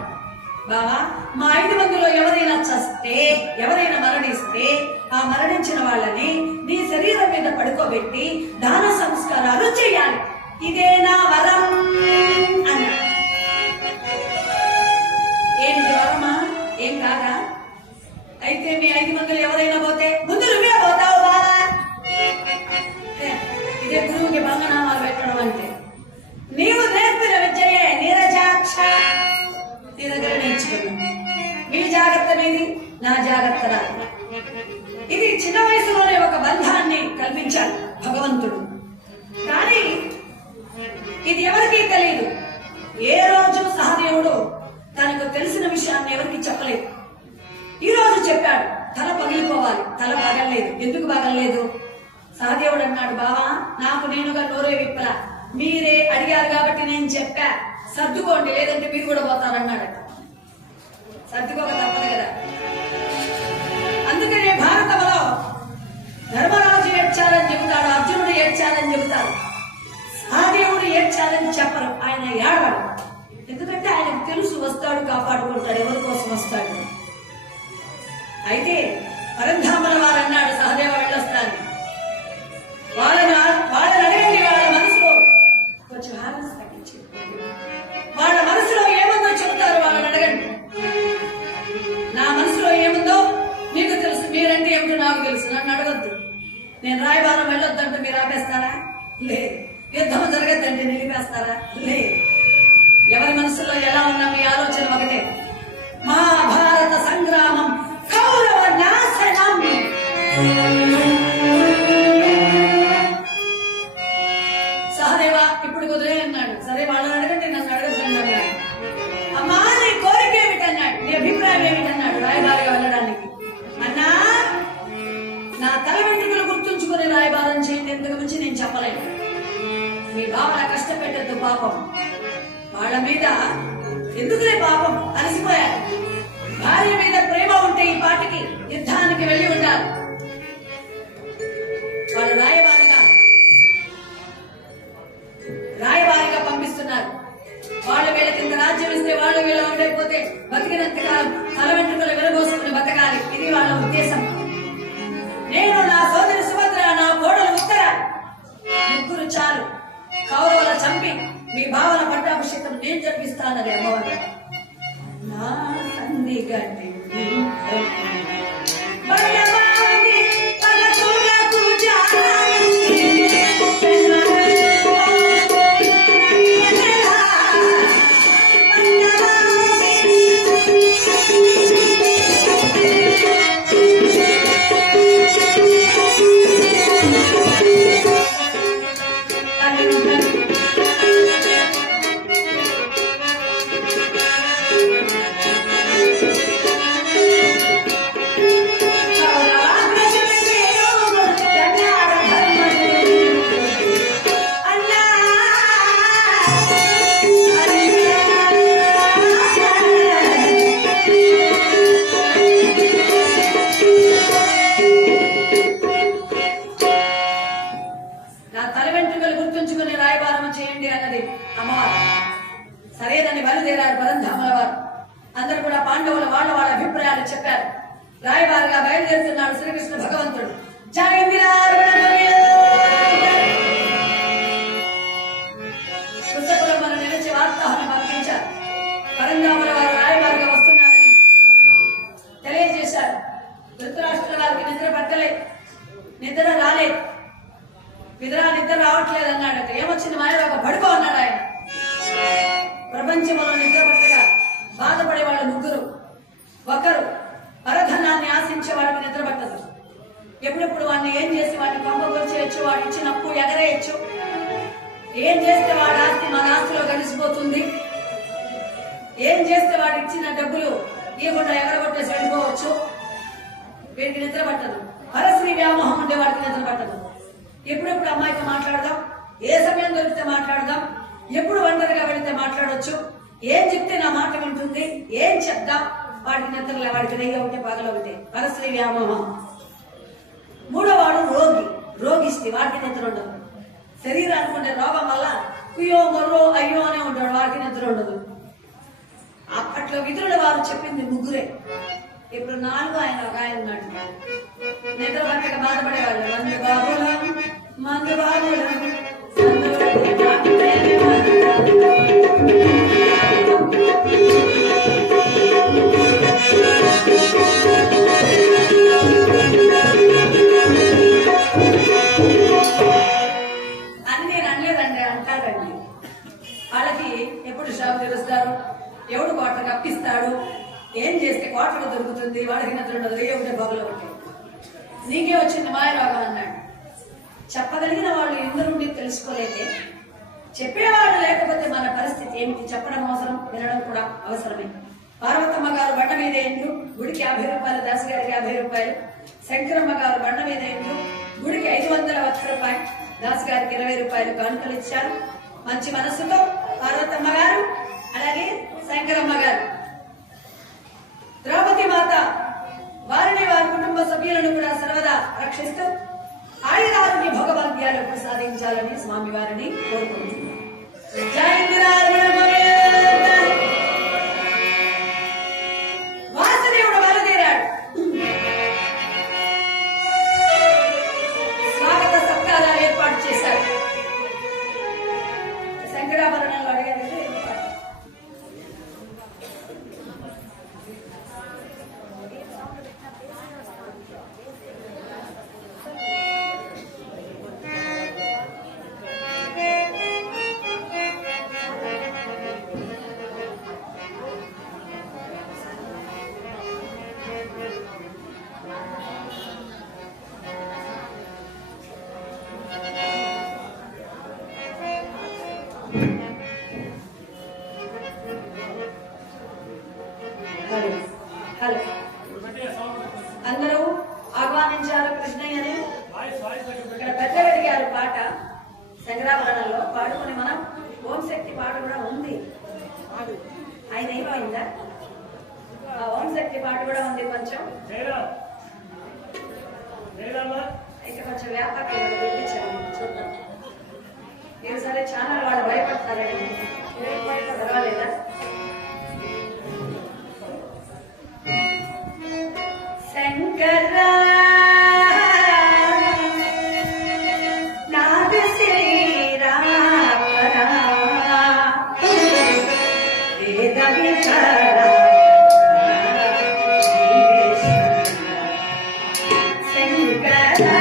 బావా మా 5 మందిలో ఎవరైనా చస్తే, ఎవరైనా మరణిస్తే ఆ మరణించిన వాళ్ళని నీ శరీరం మీద పడుకోబెట్టి దాన సంస్కారాలు చేయాలి. ఇదే నా వరం అన్నాడు. ఏంటి వరమా? ఏం కాదా? అయితే మీ 5 మందిలో ఎవరైనా పోతే ముందు నువ్వే పోతావు బావా. ఇదే గురువుకి భంగనామాలు పెట్టడం అంటే. నీవు నేర్పిన విద్యయే నీరజాక్ష, నీ దగ్గర నేర్చుకున్నాను. మీ జాగ్రత్త మీది, నా జాగ్రత్త నాది. ఇది చిన్న వయసులోనే ఒక బంధాన్ని కల్పించాడు భగవంతుడు. కానీ ఇది ఎవరికీ తెలియదు. ఏ రోజు సహదేవుడు తనకు తెలిసిన విషయాన్ని ఎవరికి చెప్పలేదు. ఈ రోజు చెప్పాడు, తల పగిలిపోవాలి. తల పగలలేదు. ఎందుకు పగలలేదు? సహదేవుడు అన్నాడు, బావా నాకు నేనుగా నోరే విప్పలా, మీరే అడిగారు కాబట్టి నేను చెప్పా, సర్దుకోండి లేదంటే మీరు కూడా పోతారన్నాడట. సర్దుకోక తప్పదు కదా. అందుకనే భారతంలో ధర్మరాజు ఏడ్చాలని చెబుతాడు, అర్జునుడు ఏడ్చాలని చెబుతారు, సహదేవుడు ఏడ్చాలని చెప్పరు. ఆయన ఏడవాడు. ఎందుకంటే ఆయనకు తెలుసు వస్తాడు, కాపాడుకుంటాడు, ఎవరి కోసం వస్తాడు. అయితే పరంధామల వారు అన్నాడు, సహదేవ వెళ్ళొస్తాను, వాళ్ళని అడగండి. వాళ్ళ మనసులో కొంచెం హారస్ తగ్గించి వాళ్ళ మనసులో ఏముందో చెబుతారు, వాళ్ళని అడగండి. నా మనసులో ఏముందో నీకు తెలుసు, మీరంటే ఏమిటో నాకు తెలుసు, నన్ను అడగద్దు. నేను రాయబారం వెళ్ళొద్దంటే మీరు ఆపేస్తారా? లేదు. యుద్ధం జరగద్దంటే నిలిపేస్తారా? లేదు. ఎవరి మనసులో ఎలా ఉన్నా మీ ఆలోచన ఒకటే. మహాభారత సంగ్రామం, కౌరవ నాశనం. సహదేవ ఇప్పుడు కుదిరే అన్నాడు. సరే వాళ్ళని అడగండి, నన్ను అడగద్దండి అన్నాడు. అమ్మా నీ కోరిక ఏమిటన్నాడు, నీ అభిప్రాయం ఏమిటన్నాడు రాయబారిగా వెళ్ళడానికి. అన్నా నా తల వెంట్రుకలు గుర్తుంచుకుని రాయబారం చేయండి, ఇంతకు మించి నేను చెప్పలేను. మీ బావల కష్టపెట్టద్దు, పాపం వాళ్ళ మీద ఎందుకులే, పాపం అలసిపోయారు. భార్య మీద ప్రేమ ఉంటే ఈ పాటికి యుద్ధానికి వెళ్లి ఉండాలి. వాళ్ళు రాయబారిగా పంపిస్తున్నారు. వాళ్ళు వీళ్ళ కింద రాజ్యం ఇస్తే వాళ్ళు వీళ్ళ ఉండకపోతే బతికినంతగా తల వెంట్రుకలు వెలబోసుకుని బతకాలి. ఇది వాళ్ళ ఉద్దేశం. నేను, నా సోదరి సుభద్ర, నా కోడలు ఉత్తర, ముగ్గురు చాలు. కౌరవుల చంపి మీ భావన పట్టాభిషేకం నేను జరిపిస్తానని అమ్మవారు. నా సంధి గడ్డి రాయబారిగా బయలుదేరుతున్నాడు శ్రీకృష్ణ భగవంతుడు. కుశపురమ్మను నిలిచి వార్తాహులు పంపించారు. పరంధాముల వారు రాయబారిగా వస్తున్నారని తెలియజేశారు. ధృతరాష్ట్రుల వారికి నిద్ర పట్టలేదు, నిద్ర రాలేదు. నిద్ర రావట్లేదు అన్నాడట. ఏమొచ్చింది మాయరాక పడుకో అన్నాడు ఆయన. ప్రపంచంలో నిద్ర పట్టగా బాధపడే వాళ్ళు ముగ్గురు. ఒకరు పరధనాన్ని ఆశించే వాడికి నిద్ర పట్టదు. ఎప్పుడెప్పుడు వాడిని ఏం చేసి వాడిని పంపకొచ్చేయచ్చు, వాడు ఇచ్చినప్పు ఎగరేయచ్చు, ఏం చేస్తే వాడి ఆస్తి మన ఆస్తిలో కలిసిపోతుంది, ఏం చేస్తే వాడు ఇచ్చిన డబ్బులు ఇవ్వకుండా ఎగరగొట్టేసి వెళ్ళిపోవచ్చు. వీడికి నిద్ర పట్టదు. పరశ్రీ వ్యామోహం ఉండే వాడికి నిద్ర పట్టదు. ఎప్పుడెప్పుడు అమ్మాయితో మాట్లాడదాం, ఏ సమయం దొరికితే మాట్లాడదాం, ఎప్పుడు ఒంటరిగా వెళితే మాట్లాడొచ్చు, ఏం చెప్తే నా మాట వింటుంది, ఏం చెప్దాం, వాడికి నిద్రలే. వాడికి నెయ్యి ఒకటే పగలు ఒకటే, పరశ్రీ వ్యామోహం. మూడోవాడు రోగిష్టి, వాడికి నిద్ర ఉండదు. శరీరానికి ఉండే రోగం వల్ల కుయ్యో మొర్రో అయ్యో అనే ఉంటాడు, వాడికి నిద్ర ఉండదు. అప్పట్లో విదురుల వారు చెప్పింది ముగ్గురే. ఇప్పుడు 4 ఆయన ఒక ఆయన ఉన్నాడు. నిద్ర పట్టక బాధపడేవాళ్ళు. మందు బాబులం అన్ని అనలేదండి అంటాడండి. వాళ్ళకి ఎప్పుడు షాప్ తెరుస్తారు, ఎవడు కోట కప్పిస్తాడు, ఏం చేస్తే కోటలు దొరుకుతుంది, వాడికి నిద్ర ఉండదు, ఏమిటే బొగలు ఒకటి. నీకే వచ్చింది మాయరోగం అన్నాడు. చెప్పగలిగిన వాళ్ళు ఎందురుండి తెలుసుకోలేదే. చెప్పేవాళ్ళు లేకపోతే మన పరిస్థితి ఏమిటి? చెప్పడం అవసరం, వినడం కూడా అవసరమే. పార్వతమ్మ గారు బండ మీద ఎండు, గుడికి 50 రూపాయలు, దాసు గారికి 50 రూపాయలు. శంకరమ్మ గారు బండ మీద ఎండు, గుడికి 500 రూపాయలు, దాసు గారికి 20 రూపాయలు కానుకలు ఇచ్చారు. మంచి మనస్సుతో పార్వతమ్మ గారు, అలాగే శంకరమ్మ గారు. ద్రౌపది మాత వారిని, వారి కుటుంబ సభ్యులను కూడా సర్వదా రక్షిస్తూ ఆయుధాలని భోగభాగ్యాలు ప్రసాదించాలని స్వామి వారిని కోరుకుంటున్నారు. వాసుదేవుడు బయలుదేరాడు. స్వాగత సత్కారాలు ఏర్పాటు చేశారు. శంకరాభరణాలు అడిగారు. అందరూ ఆహ్వానించారు కృష్ణయ్యని. ఇక్కడ పెద్దలు అడిగారు పాట శంకరాభరణంలో పాడుకుని మనం ఓం శక్తి పాట కూడా ఉంది. ఆయన ఏమైందా? ఆ ఓం శక్తి పాట కూడా ఉంది. కొంచెం అయితే కొంచెం వ్యాపకంగా వినిపించండి చూద్దాం. మీరు సరే ఛానల్ వాళ్ళు భయపడతారండి, పర్వాలేదా? శంకరా నాద శ్రీరామరా వేద విచారా శంకరా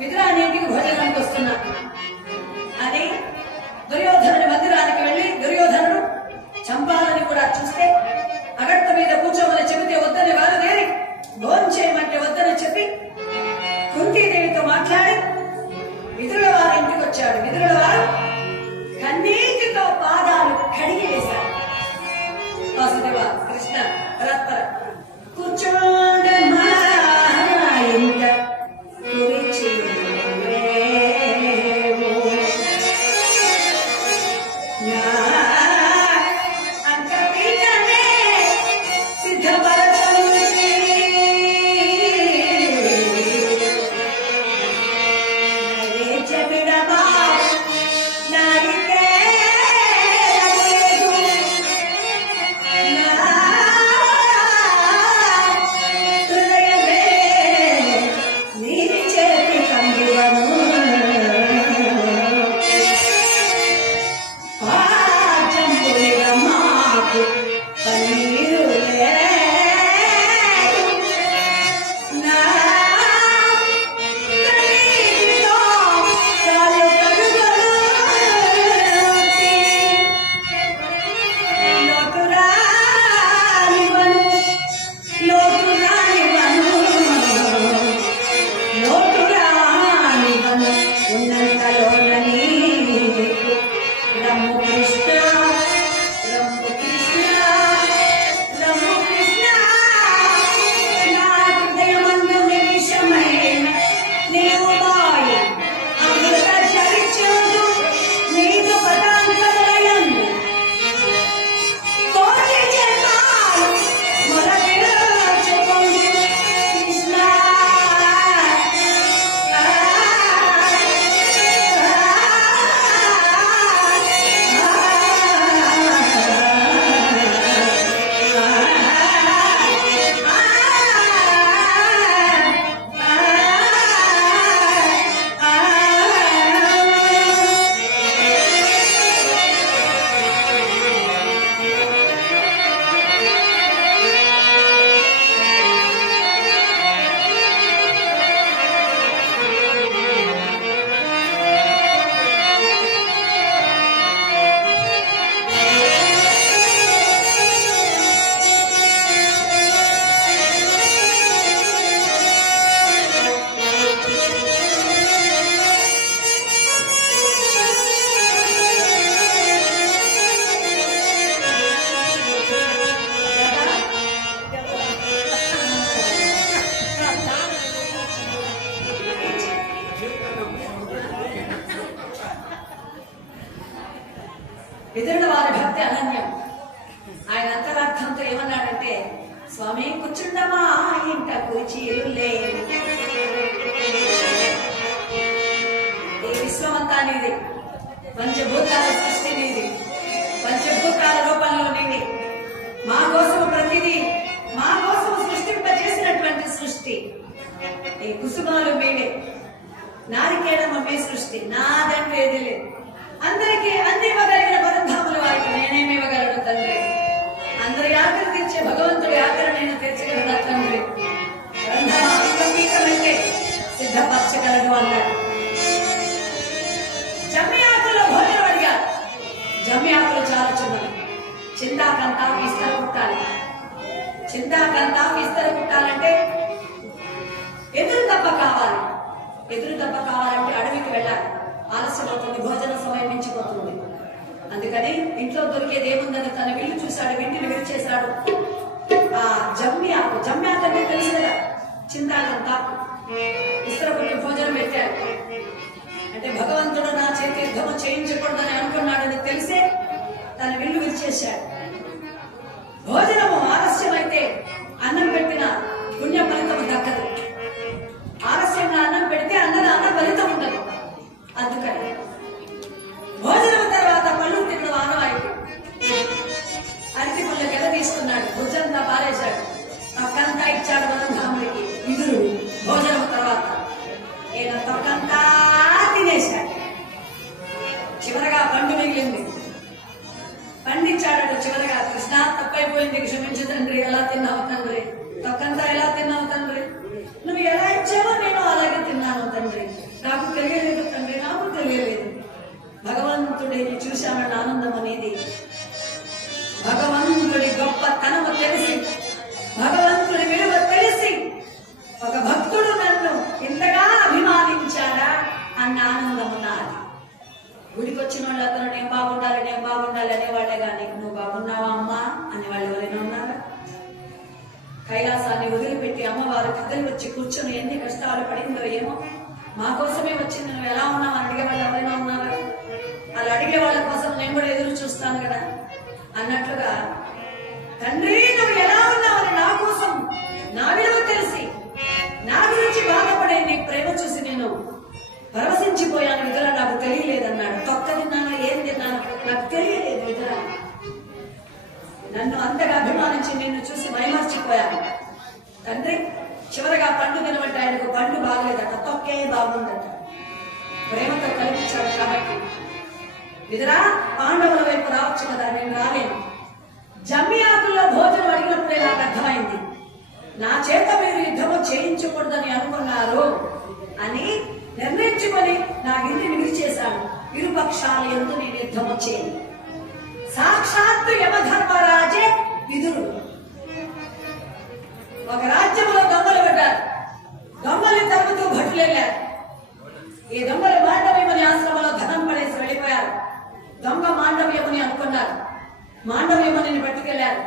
విదురాని ఇంటికి భోజనానికి వస్తున్నా అని దుర్యోధనుడి మందిరానికి వెళ్లి దుర్యోధనుడు చంపాలని కూడా చూస్తే అగట్ట మీద కూర్చోమని చెబితే వద్దని వారుదేరి భోంచేయమంటే వద్దని చెప్పి కుంతీదేవితో మాట్లాడి విదురుల వారి ఇంటికి వచ్చాడు. విదురుల వారు కన్నీటితో పాదాలు కడిగి వేశారు. వాసుదేవ కృష్ణ పరస్పర కూర్చోండమా ఇంట కురిచిలేమో నా అంకపీఠమే సిద్ధపరచండి నరేచబిడమా నారికేలములేదు నా హృదయమే నీ చేతి కంబువను పాచంబులిన మాకు కన్నీరు లేదు నా కన్నీటితో కాలు కడుగొనుతి లోటురానివను లోటురానివను లోటురానివను ఉన్నంతలోన నీకు రమ్ము కృష్ణ రమ్ము కృష్ణ రమ్ము కృష్ణ నా హృదయమందు నిమిషమైన నీవు మాయ అమృత చరిచుండు నీకు పదాంతములయందు కోటి జన్మాలు మొరపెట్టుకొందు కృష్ణ విదురుల వారి భక్తి అనన్యం. ఆయన అంతరార్థంతో ఏమన్నాడంటే, స్వామి కూర్చుండమా ఇంట కుర్చీలు లేవు, ఈ విశ్వమంతా నీది, పంచభూతాల సృష్టి నీది, పంచభూతాల రూపంలో నీది, మా కోసం ప్రతిదీ మా కోసం సృష్టింపజేసినటువంటి సృష్టి, ఈ కుసుమాలు మీవే, నారికేళమ్మ మీ సృష్టి, నాదంటూ ఏది లేదు, అందరికీ అన్ని ఇవ్వగలిగిన పరంధాములు వారికి నేనేమి ఇవ్వగలను తండ్రి, అందరి ఆకలి తీర్చే భగవంతుడి ఆకలి నేను తీర్చగలను తండ్రి, పరంధామీకమైతే సిద్ధపరచగలను అన్నాడు. జమ్మి ఆకుల్లో భోజనం అడిగారు. జమ్మి ఆకులు చాలా చిన్నవి, చింతాకంతాకు ఇస్తర కుట్టాలి. చింతాకంతాకు ఇస్తర కుట్టాలంటే ఎదురు దెబ్బ కావాలి. ఎదురు దెబ్బ కావాలంటే అడవికి వెళ్ళాలి, ఆలస్యం అవుతుంది, భోజన సమయం మించిపోతుంది. అందుకని ఇంట్లో దొరికేది ఏముందని తన విల్లు చూశాడు, వింటిని విరిచేశాడు. ఆ జమ్మి ఆకు అంటే తెలుసు కదా, చింతాకంతాకు ఇస్తర కుట్టి భోజనం పెట్టాడు. అంటే భగవంతుడు నా చేతి యుద్ధము చేయించకూడదని అనుకున్నాడని తెలిసే తన విల్లు విరిచేశాడు. భోజనము ఆలస్యమైతే అన్నం పెట్టిన పుణ్య ఫలితము దక్కదు, ఆలస్యంగా అన్నం పెడితే అన్నదాన ఫలితం ఉండదు. అందుకని భోజనం తర్వాత పళ్ళు తిన్న ఆనవాయితీ. అరటి పళ్ళు గెల తీసుకున్నాడు, భుజంతా పారేశాడు, తొక్కంతా ఇచ్చాడు పరంధాముడికి. విదురుడు భోజనం తర్వాత ఈయన తొక్కంతా తినేశాడు. చివరగా పండు మిగిలింది, పండించాడు. చివరగా కృష్ణ తప్పైపోయింది, క్షమించు తండ్రి, ఎలా తిన్నావు తండ్రి, తొక్కంతా ఎలా తిన్నావు తండ్రి, నువ్వు ఎలా ఇచ్చావో నేను అలాగే తిన్నాను తండ్రి, కైలాసాన్ని వదిలిపెట్టి అమ్మవారు కథలు వచ్చి కూర్చొని ఎన్ని కష్టాలు పడిందో ఏమో. మా కోసమే వచ్చింది, నువ్వు ఎలా ఉన్నావు అని అడిగే వాళ్ళు ఎవరైనా ఉన్నారా? అలా అడిగే వాళ్ళ కోసం నేను కూడా ఎదురు చూస్తాను కదా అన్నట్లుగా, తండ్రి నువ్వు ఎలా ఉన్నావని నా కోసం, నా విలువ తెలిసి నా గురించి బాధపడే నీ ప్రేమ చూసి నేను పరవశించిపోయాను విధుల, నాకు తెలియలేదన్నాడు. తొక్క తిన్నాను, ఏం తిన్నాను నాకు తెలియలేదు విధుల. నన్ను అంతగా అభిమానించి నిన్ను చూసి మైమర్చిపోయాను తండ్రి. చివరగా పండు తినమంటే ఆయనకు పండు బాగలేదట, తొక్కే బాగుందట. ప్రేమతో కల్పించాడు కాబట్టి విధురా పాండవుల వైపు రావచ్చు కదా, నేను రాలేను. జమ్మి ఆకుల్లో భోజనం అడిగినప్పుడే నాకు అర్థమైంది, నా చేత మీరు యుద్ధము చేయించకూడదని అనుకున్నారు అని నిర్ణయించుకొని నా ఇంటిని విడిచేశాను. ఇరుపక్షాల ఎందు నేను యుద్ధము చేయను. సాక్షాత్తు యమధర్మరాజే విదురుడు. ఒక రాజ్యంలో దొంగలు పడ్డారు, దొంగల్ని తరుగుతూ భటులు వెళ్ళారు. ఈ దొంగలు మాండవ్యముని ఆశ్రమంలో ధనం పడేసి వెళ్ళిపోయారు. దొంగ మాండవ్యముని అనుకున్నారు, మాండవ్యముని పట్టుకెళ్లారు.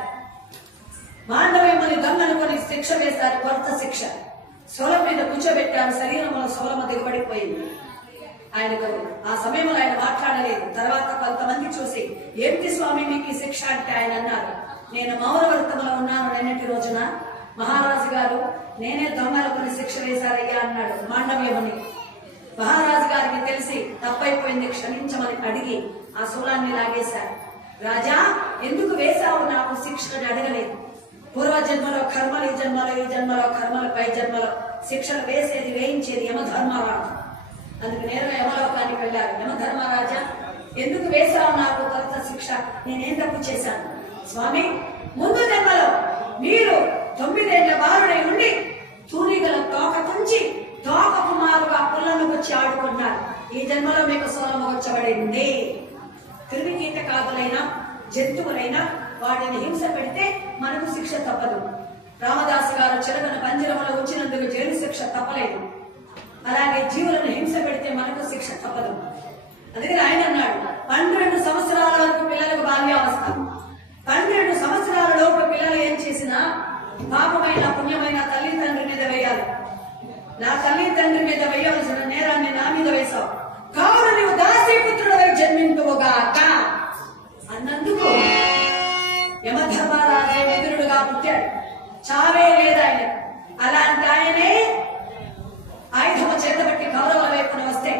మాండవ్యముని దొంగ అనుకుని శిక్ష వేశారు, కొత్త శిక్ష. సోలం మీద కూర్చోబెట్టారు, శరీరంలో సోలమ దిగబడిపోయింది. ఆయనకు ఆ సమయంలో ఆయన మాట్లాడలేదు. తర్వాత కొంతమంది చూసి ఏంటి స్వామి మీకు ఈ శిక్ష అంటే ఆయన అన్నారు, నేను మౌరవర్తంలో ఉన్నాను నిన్నటి రోజున, మహారాజు గారు నేనే దొంగలకుని శిక్ష వేశారయ్యా అన్నాడు మాండవ్యముని. మహారాజు గారికి తెలిసి తప్పైపోయింది, క్షమించమని అడిగి ఆ శూలాన్ని లాగేశారు. రాజా ఎందుకు వేశావు నాకు శిక్షను అడగలేదు. పూర్వజన్మలో కర్మలు, ఈ జన్మలో, ఈ జన్మలో కర్మలు, పై జన్మలో శిక్షలు వేసేది వేయించేది యమధర్మరాజు. అందుకు నేరుగా యమలోకానికి వెళ్ళారు. యమధర్మరాజా ఎందుకు వేశావు నాకు కొత్త శిక్ష, నేనేం తప్పు చేశాను? స్వామి ముందు జన్మలో మీరు 9 ఏళ్ల బాలుడై ఉండి తూనిగల తోక తుంచి తోక కుమారుగా పుల్లను వచ్చి ఆడుకున్నారు. ఈ జన్మలో మీకు సోలము వచ్చబడింది. క్రిమికీటకాదులైన జంతువులైనా వాటిని హింస పెడితే మనకు శిక్ష తప్పదు. రామదాసు గారు చిలకను పంజరంలో ఉంచినందుకు జైలు శిక్ష తప్పలేదు. అలాగే జీవులను హింస పెడితే మనకు శిక్ష తప్పదు. అందుకని ఆయన అన్నాడు, 12 సంవత్సరాల వరకు పిల్లలకు బాల్యావస్థ, 12 సంవత్సరాల లోపు పిల్లలు ఏం చేసినా పాపమైన పుణ్యమైన తల్లి తండ్రి మీద వేయాలి. నా తల్లి తండ్రి మీద వేయవలసిన నేరాన్ని నా మీద వేశావు, కావున నీవు దాసీపుత్రుడవై జన్మింతువుగాక అన్నందుకు యమధర్మరాజే విదురుడుగా పుట్టాడు. చావే లేదు ఆయన. అలాంటి ఆయనే ఆయుధము చేతబట్టి కౌరవుల వైపున వస్తే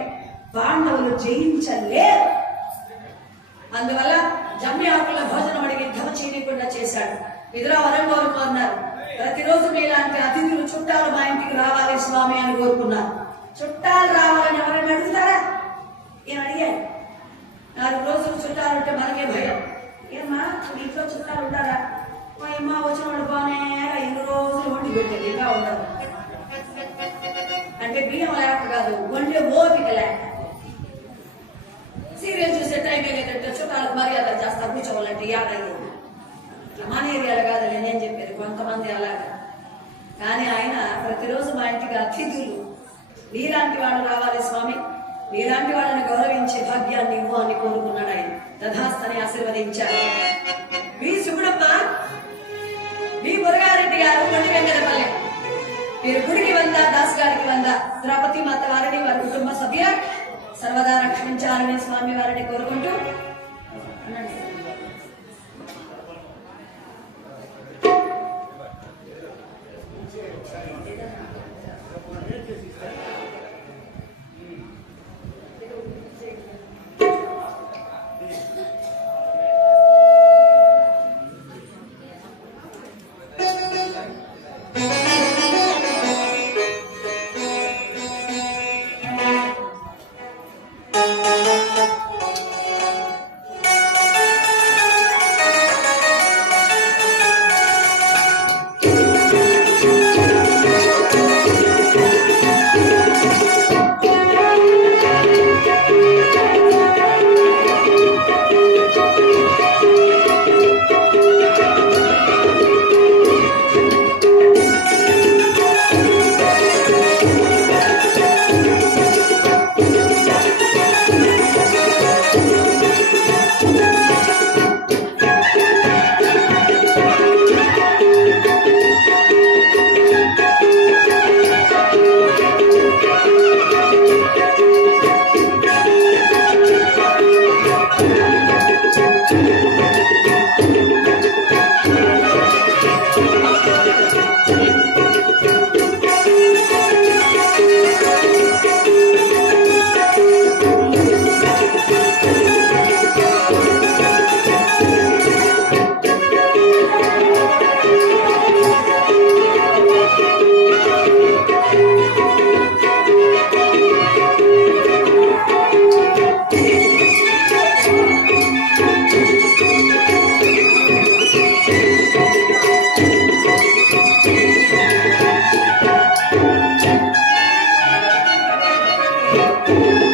పాండవులు జయించలేరు. అందువల్ల జమ్మి ఆకుల భోజనం అడిగి యుద్ధం చేయకుండా చేశాడు. విదుర వరం కోరుకున్నారు, ప్రతిరోజు మీలాంటి అతిథులు చుట్టాలు మా ఇంటికి రావాలి స్వామి అని కోరుకున్నారు. చుట్టాలు రావాలని ఎవరైనా అడుగుతారా? ఈయన అడిగారు. 4 రోజులు చుట్టాలు ఉంటే మనకే భయం. ఏమా ఇంట్లో చుట్టాలు ఉంటారా? మా అమ్మ వచ్చిన వాళ్ళు బాగానే 2 రోజులు వండి పెట్టేది, ఇంకా ఉండదు. అంటే బియ్యం లేక కాదు, వండే ఓపిక లేక. సీరియల్ చూసే టైం లేదంటే చుట్టాలకు మర్యాద చేస్తా కూర్చోవాలంటే యాదయ్యేది. మన ఏరియాలో కాదని నేను చెప్పేది, కొంతమంది అలాగా. కానీ ఆయన ప్రతిరోజు మా ఇంటికి అతిథులు నీలాంటి వాళ్ళు రావాలి స్వామి, నీలాంటి వాళ్ళని గౌరవించే భాగ్యాన్ని ఇవ్వు అని కోరుకున్నాడు ఆయన. తథాస్తని ఆశీర్వదించాడు. మీ సుగుడప్ప, మీ మురగారెడ్డి గారు కొండ వెంకటపల్లె, మీరు గుడికి వందా, దాస్ గారికి వందా, ద్రౌపది మాత వారిని వారి కుటుంబ సభ్యుల సర్వదా రక్షించాలని స్వామి వారిని కోరుకుంటూ ఆ